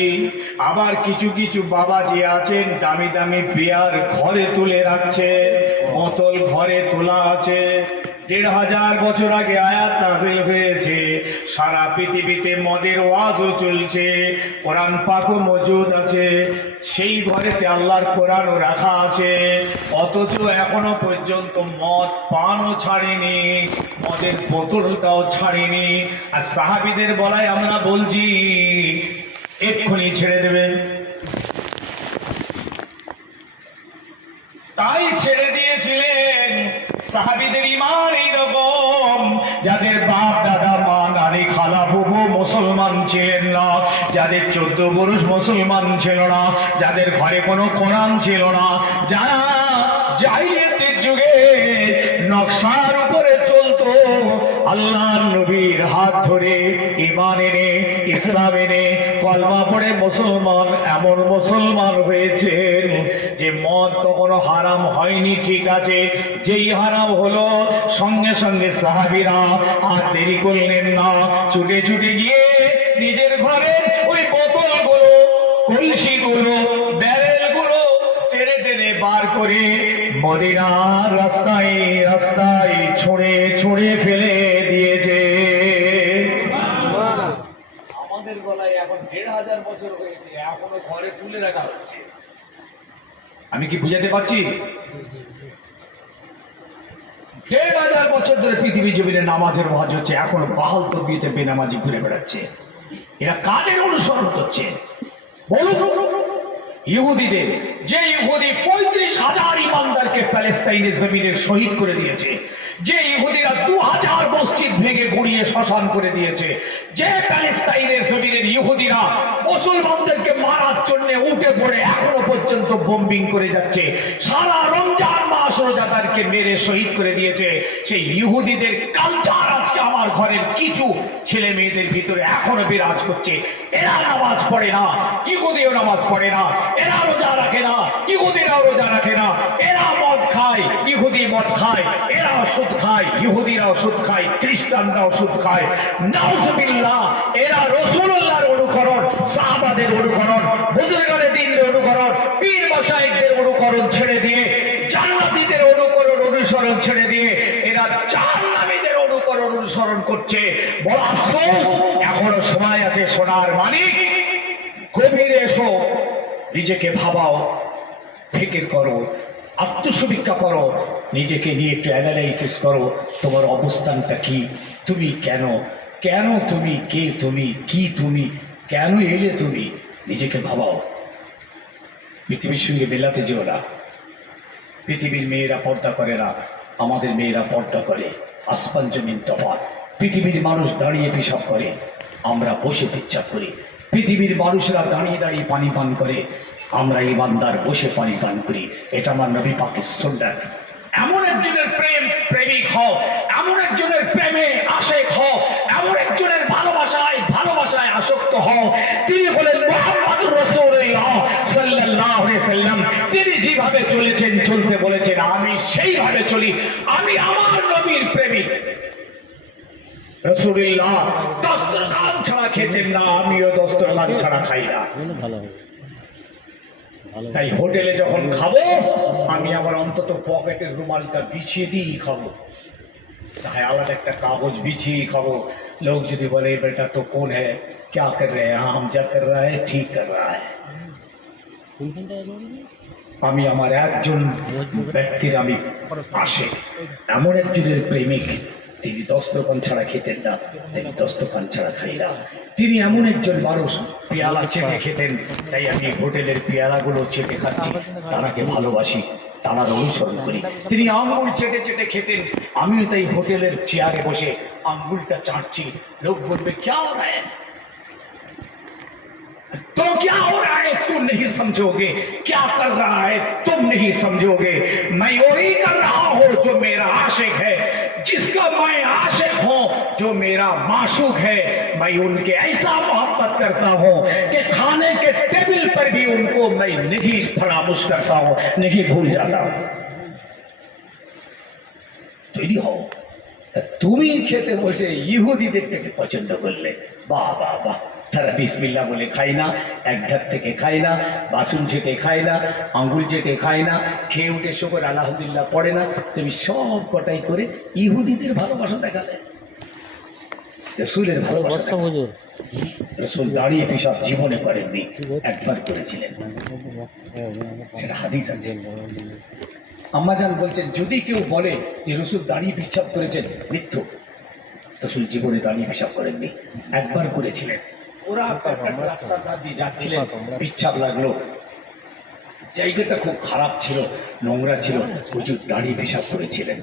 আবার কিছু কিছু বাবা যে আছেন দামি দামি বিয়ার ঘরে তুলে রাখছে, বোতল ঘরে তোলা আছে। 1,500 বছর আগে আয়াত নাযিল হয়েছে। সারা পৃথিবীতে মদের ওয়াজও চলছে, কোরআন পাকও মজুদ আছে, সেই ঘরেতে আল্লাহর কোরআনও রাখা আছে। অথচ এখনো পর্যন্ত মদ পানও ছাড়েনি, মদের বোতলটাও ছাড়েনি। আর সাহাবীদের বলায় আমরা বলছি এক্ষুনি ছেড়ে দেবেন। তাই ছেড়ে দিয়েছিলেন। সাহাবীদের ঈমান এইরকম, যাদের বাপ দাদা মা নানি খালা ফুফু মুসলমান ছিলেন না, যাদের 14 পুরুষ মুসলমান ছিল না, যাদের ঘরে কোনো কোরআন ছিল না, যারা জাহিলিয়াতের যুগে নকশার উপরে চলতো, আল্লাহর নবীর হাত ধরে ঈমান এনে ইসলাম এনে কলমা পড়ে মুসলমান, এমন মুসলমান হয়েছেন যে মদ তখনও হারাম হয়নি, ঠিক আছে, যেই হারাম হলো সঙ্গে সঙ্গে সাহাবীরা আর দেরি করলেন না, ছুটে ছুটে গিয়ে নিজের ঘরের ওই বোতলগুলো, কলসিগুলো, ব্যারেলগুলো টেনে টেনে বার করে মদিনার রাস্তায় রাস্তায় ছুঁড়ে ছুঁড়ে ফেলে দিয়েছে। আমাদের গলায় এখন 1,500 বছর হয়েছে, এখনো ঘরে তুলে রাখা হচ্ছে। আমি কি বুঝাতে পারছি? 1,500 বছর ধরে পৃথিবী জমিনে নামাজের ওয়াজ হচ্ছে, এখন বাহাল তকবীরে বেনামাজি ঘুরে বেড়াচ্ছে। এরা কাদের অনুসরণ করছে বলুন? ইহুদিদের। যে ইহুদি 35,000 ইমানদারকে প্যালেস্তাইনের জমিনে শহীদ করে দিয়েছে, যে ইহুদিরা 2000 মসজিদ ভেঙে গুড়িয়ে শ্মশান করে দিয়েছে, যে প্যালেস্তাইনের জমিনের ইহুদিরা মুসলমানদেরকে মারার জন্য উঠে পড়ে এখনো পর্যন্ত বোম্বিং করে যাচ্ছে, সারা রমজান মাস রোজাদারকে মেরে শহীদ করে দিয়েছে, সেই ইহুদিদের কালচার আজকে আমার ঘরের কিছু ছেলে মেয়েদের ভিতরে এখনো বিরাজ করছে। এরা নামাজ পড়ে না, ইহুদিও নামাজ পড়ে না, এরা রোজা রাখে না, ইহুদিরাও রোজা রাখে না, এরা মদ খায়, ইহুদি মদ খায়, এরা সুদ খায়, ইহুদিরাও সুদ খায়, খ্রিস্টানরাও সুদ খায়। নাউজুবিল্লাহ। এরা রাসূলুল্লাহর অনুকরণ, সাহাবাদের অনুকরণ, বুজুর্গানে দ্বীনের অনুকরণ, পীর মাশায়েখদের অনুকরণ ছেড়ে দিয়ে, জান্নাতীদের অনুকরণ অনুসরণ ছেড়ে দিয়ে এরা জাহান্নামীদের অনুকরণ অনুসরণ করছে। বড় আফসোস, এখনো সময় আছে সোনার মানিক, গভীরে এসো, নিজেকে ভাবাও, ফিকির করো, আত্মসমীক্ষা করো, নিজেকে নিয়ে একটু অ্যানালাইসিস করো, তোমার অবস্থানটা কি, তুমি কেন তুমি, কে তুমি, কি তুমি, কেন এলে তুমি, নিজেকে ভাবাও। পৃথিবীর সঙ্গে মেলাতে যেও না। পৃথিবীর মেয়েরা পর্দা করে না, আমাদের মেয়েরা পর্দা করে। আসমান জমিন তফাৎ। পৃথিবীর মানুষ দাঁড়িয়ে পেশাব করে, আমরা বসে পেচ্ছাপ করি। পৃথিবীর মানুষরা দাঁড়িয়ে দাঁড়িয়ে পানি পান করে, আমরা ইমানদার বসে পানি পান করি। এটা আমার নবী পাকের সুন্নাত। এমন একজনের প্রেমিক হও, এমন একজনের প্রেমে আশেক হও, এমন একজনের ভালোবাসায় আসক্ত হও, তিনি হলেন মুহাম্মদুর রাসূলুল্লাহ সাল্লাল্লাহু যেভাবে চলেছেন, চলতে বলেছেন, আমি সেইভাবে চলি। আমি আমার নবীর প্রেমিক। রাসূলুল্লাহ দস্তরখান ছাড়া খেতেন না, আমিও দস্তরখান ছাড়া খাই না। ভালো হবে ভালো তাই হোটেলে যখন খাবো, আমি আমার অন্তত পকেটের রুমালটা বিছিয়ে দিয়েই খাবো, চাहे আলাদা একটা কাগজ বিছিয়ে খাবো। লোক যদি বলে বেটা তো কোন হ্যাঁ, क्या कर रहे हैं, हम जा कर रहा है ठीक कर रहा है। কোনখানটা আমি আমার একজন ব্যক্তির আমি আসে, এমন একজনের প্রেমিক, তিনি দস্তরখান ছাড়া খেতেন না, তিনি দস্তরখান ছাড়া খাই না। তিনি এমন একজন মানুষ, পেয়ালা চেটে খেতেন, তাই আমি হোটেলের পেয়ালাগুলো চেটে খাচ্ছি, তারাকে ভালোবাসি, তারা অনুসরণ করি। তিনি আঙ্গুল চেটে চেটে খেতেন, আমিও তাই হোটেলের চেয়ারে বসে আঙ্গুলটা চাটছি। লোক বলবে क्या हो रहा है, तो क्या हो रहा है तुम नहीं समझोगे, क्या कर रहा है तुम नहीं समझोगे। मैं वही कर रहा हूं जो मेरा आशिक है, जिसका मैं आशिक हूं, जो मेरा माशूक है। मैं उनके ऐसा मोहब्बत करता हूं कि खाने के टेबल पर भी उनको मैं नहीं फरामोश करता हूं, नहीं भूल जाता हूं। তৈরি হও। তুমি খেতে বসে ইহুদিদের থেকে পছন্দ করলে, বাহ বাহ বাহ। তারা বিসমিল্লাহ বলে খায় না, এক ধার থেকে খায় না, বাসন চেটে খায় না, আঙ্গুল চেটে খায় না, খেয়ে উঠে শোকর আলহামদুলিল্লাহ পড়ে না। তুমি সব কটাই করে ইহুদিদের ভালোবাসা দেখালে, রসুলের ভালোবাসা। হুজুর রসুল দাঁড়িয়ে পেশাব জীবনে করেননি, একবার করেছিলেন, সেটা হাদিস আছে। আম্মাজান বলছেন, যদি কেউ বলে যে রসুল দাঁড়িয়ে পেশাব করেছেন, মিথ্যু। রসুল জীবনে দাঁড়িয়ে পেশাব করেননি, একবার করেছিলেন। ওরা রাস্তার ধার দিয়ে যাচ্ছিলেন, পেচ্ছাপ লাগলো, জায়গাটা খুব খারাপ ছিল, নোংরা ছিল, হুজুর দাঁড়িয়ে পেশাব করেছিলেন।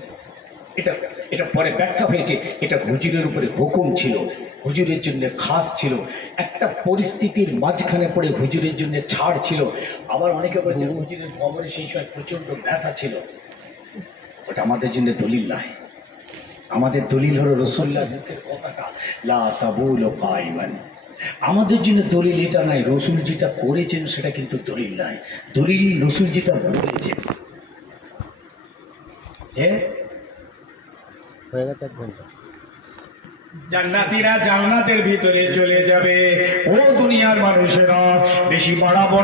এটা এটা পরে ব্যাখ্যা হয়েছে, এটা হুজুরের উপরে হুকুম ছিল, হুজুরের জন্য খাস ছিল, একটা পরিস্থিতির মাঝখানে পড়ে হুজুরের জন্য ছাড় ছিল। আবার অনেকে বলছে হুজুরের কবরে সেই সময় প্রচন্ড ব্যথা ছিল। ওটা আমাদের জন্য দলিল নয়। আমাদের দলিল হলো রাসূলুল্লাহ মুখের কথাটা, লা তাবুল কাইমান। আমাদের জন্য দলিল এটা নাই, রসুল যেটা করেছেন সেটা কিন্তু দলিল নাই। দলিল রসুল যেটা বলেছেন। হয়ে গেছে 1 ঘন্টা। জান্নাতীরা জান্নাতের ভিতরে চলে যাবে। ও দুনিয়ার মানুষেরা, বেশি বাড়াবো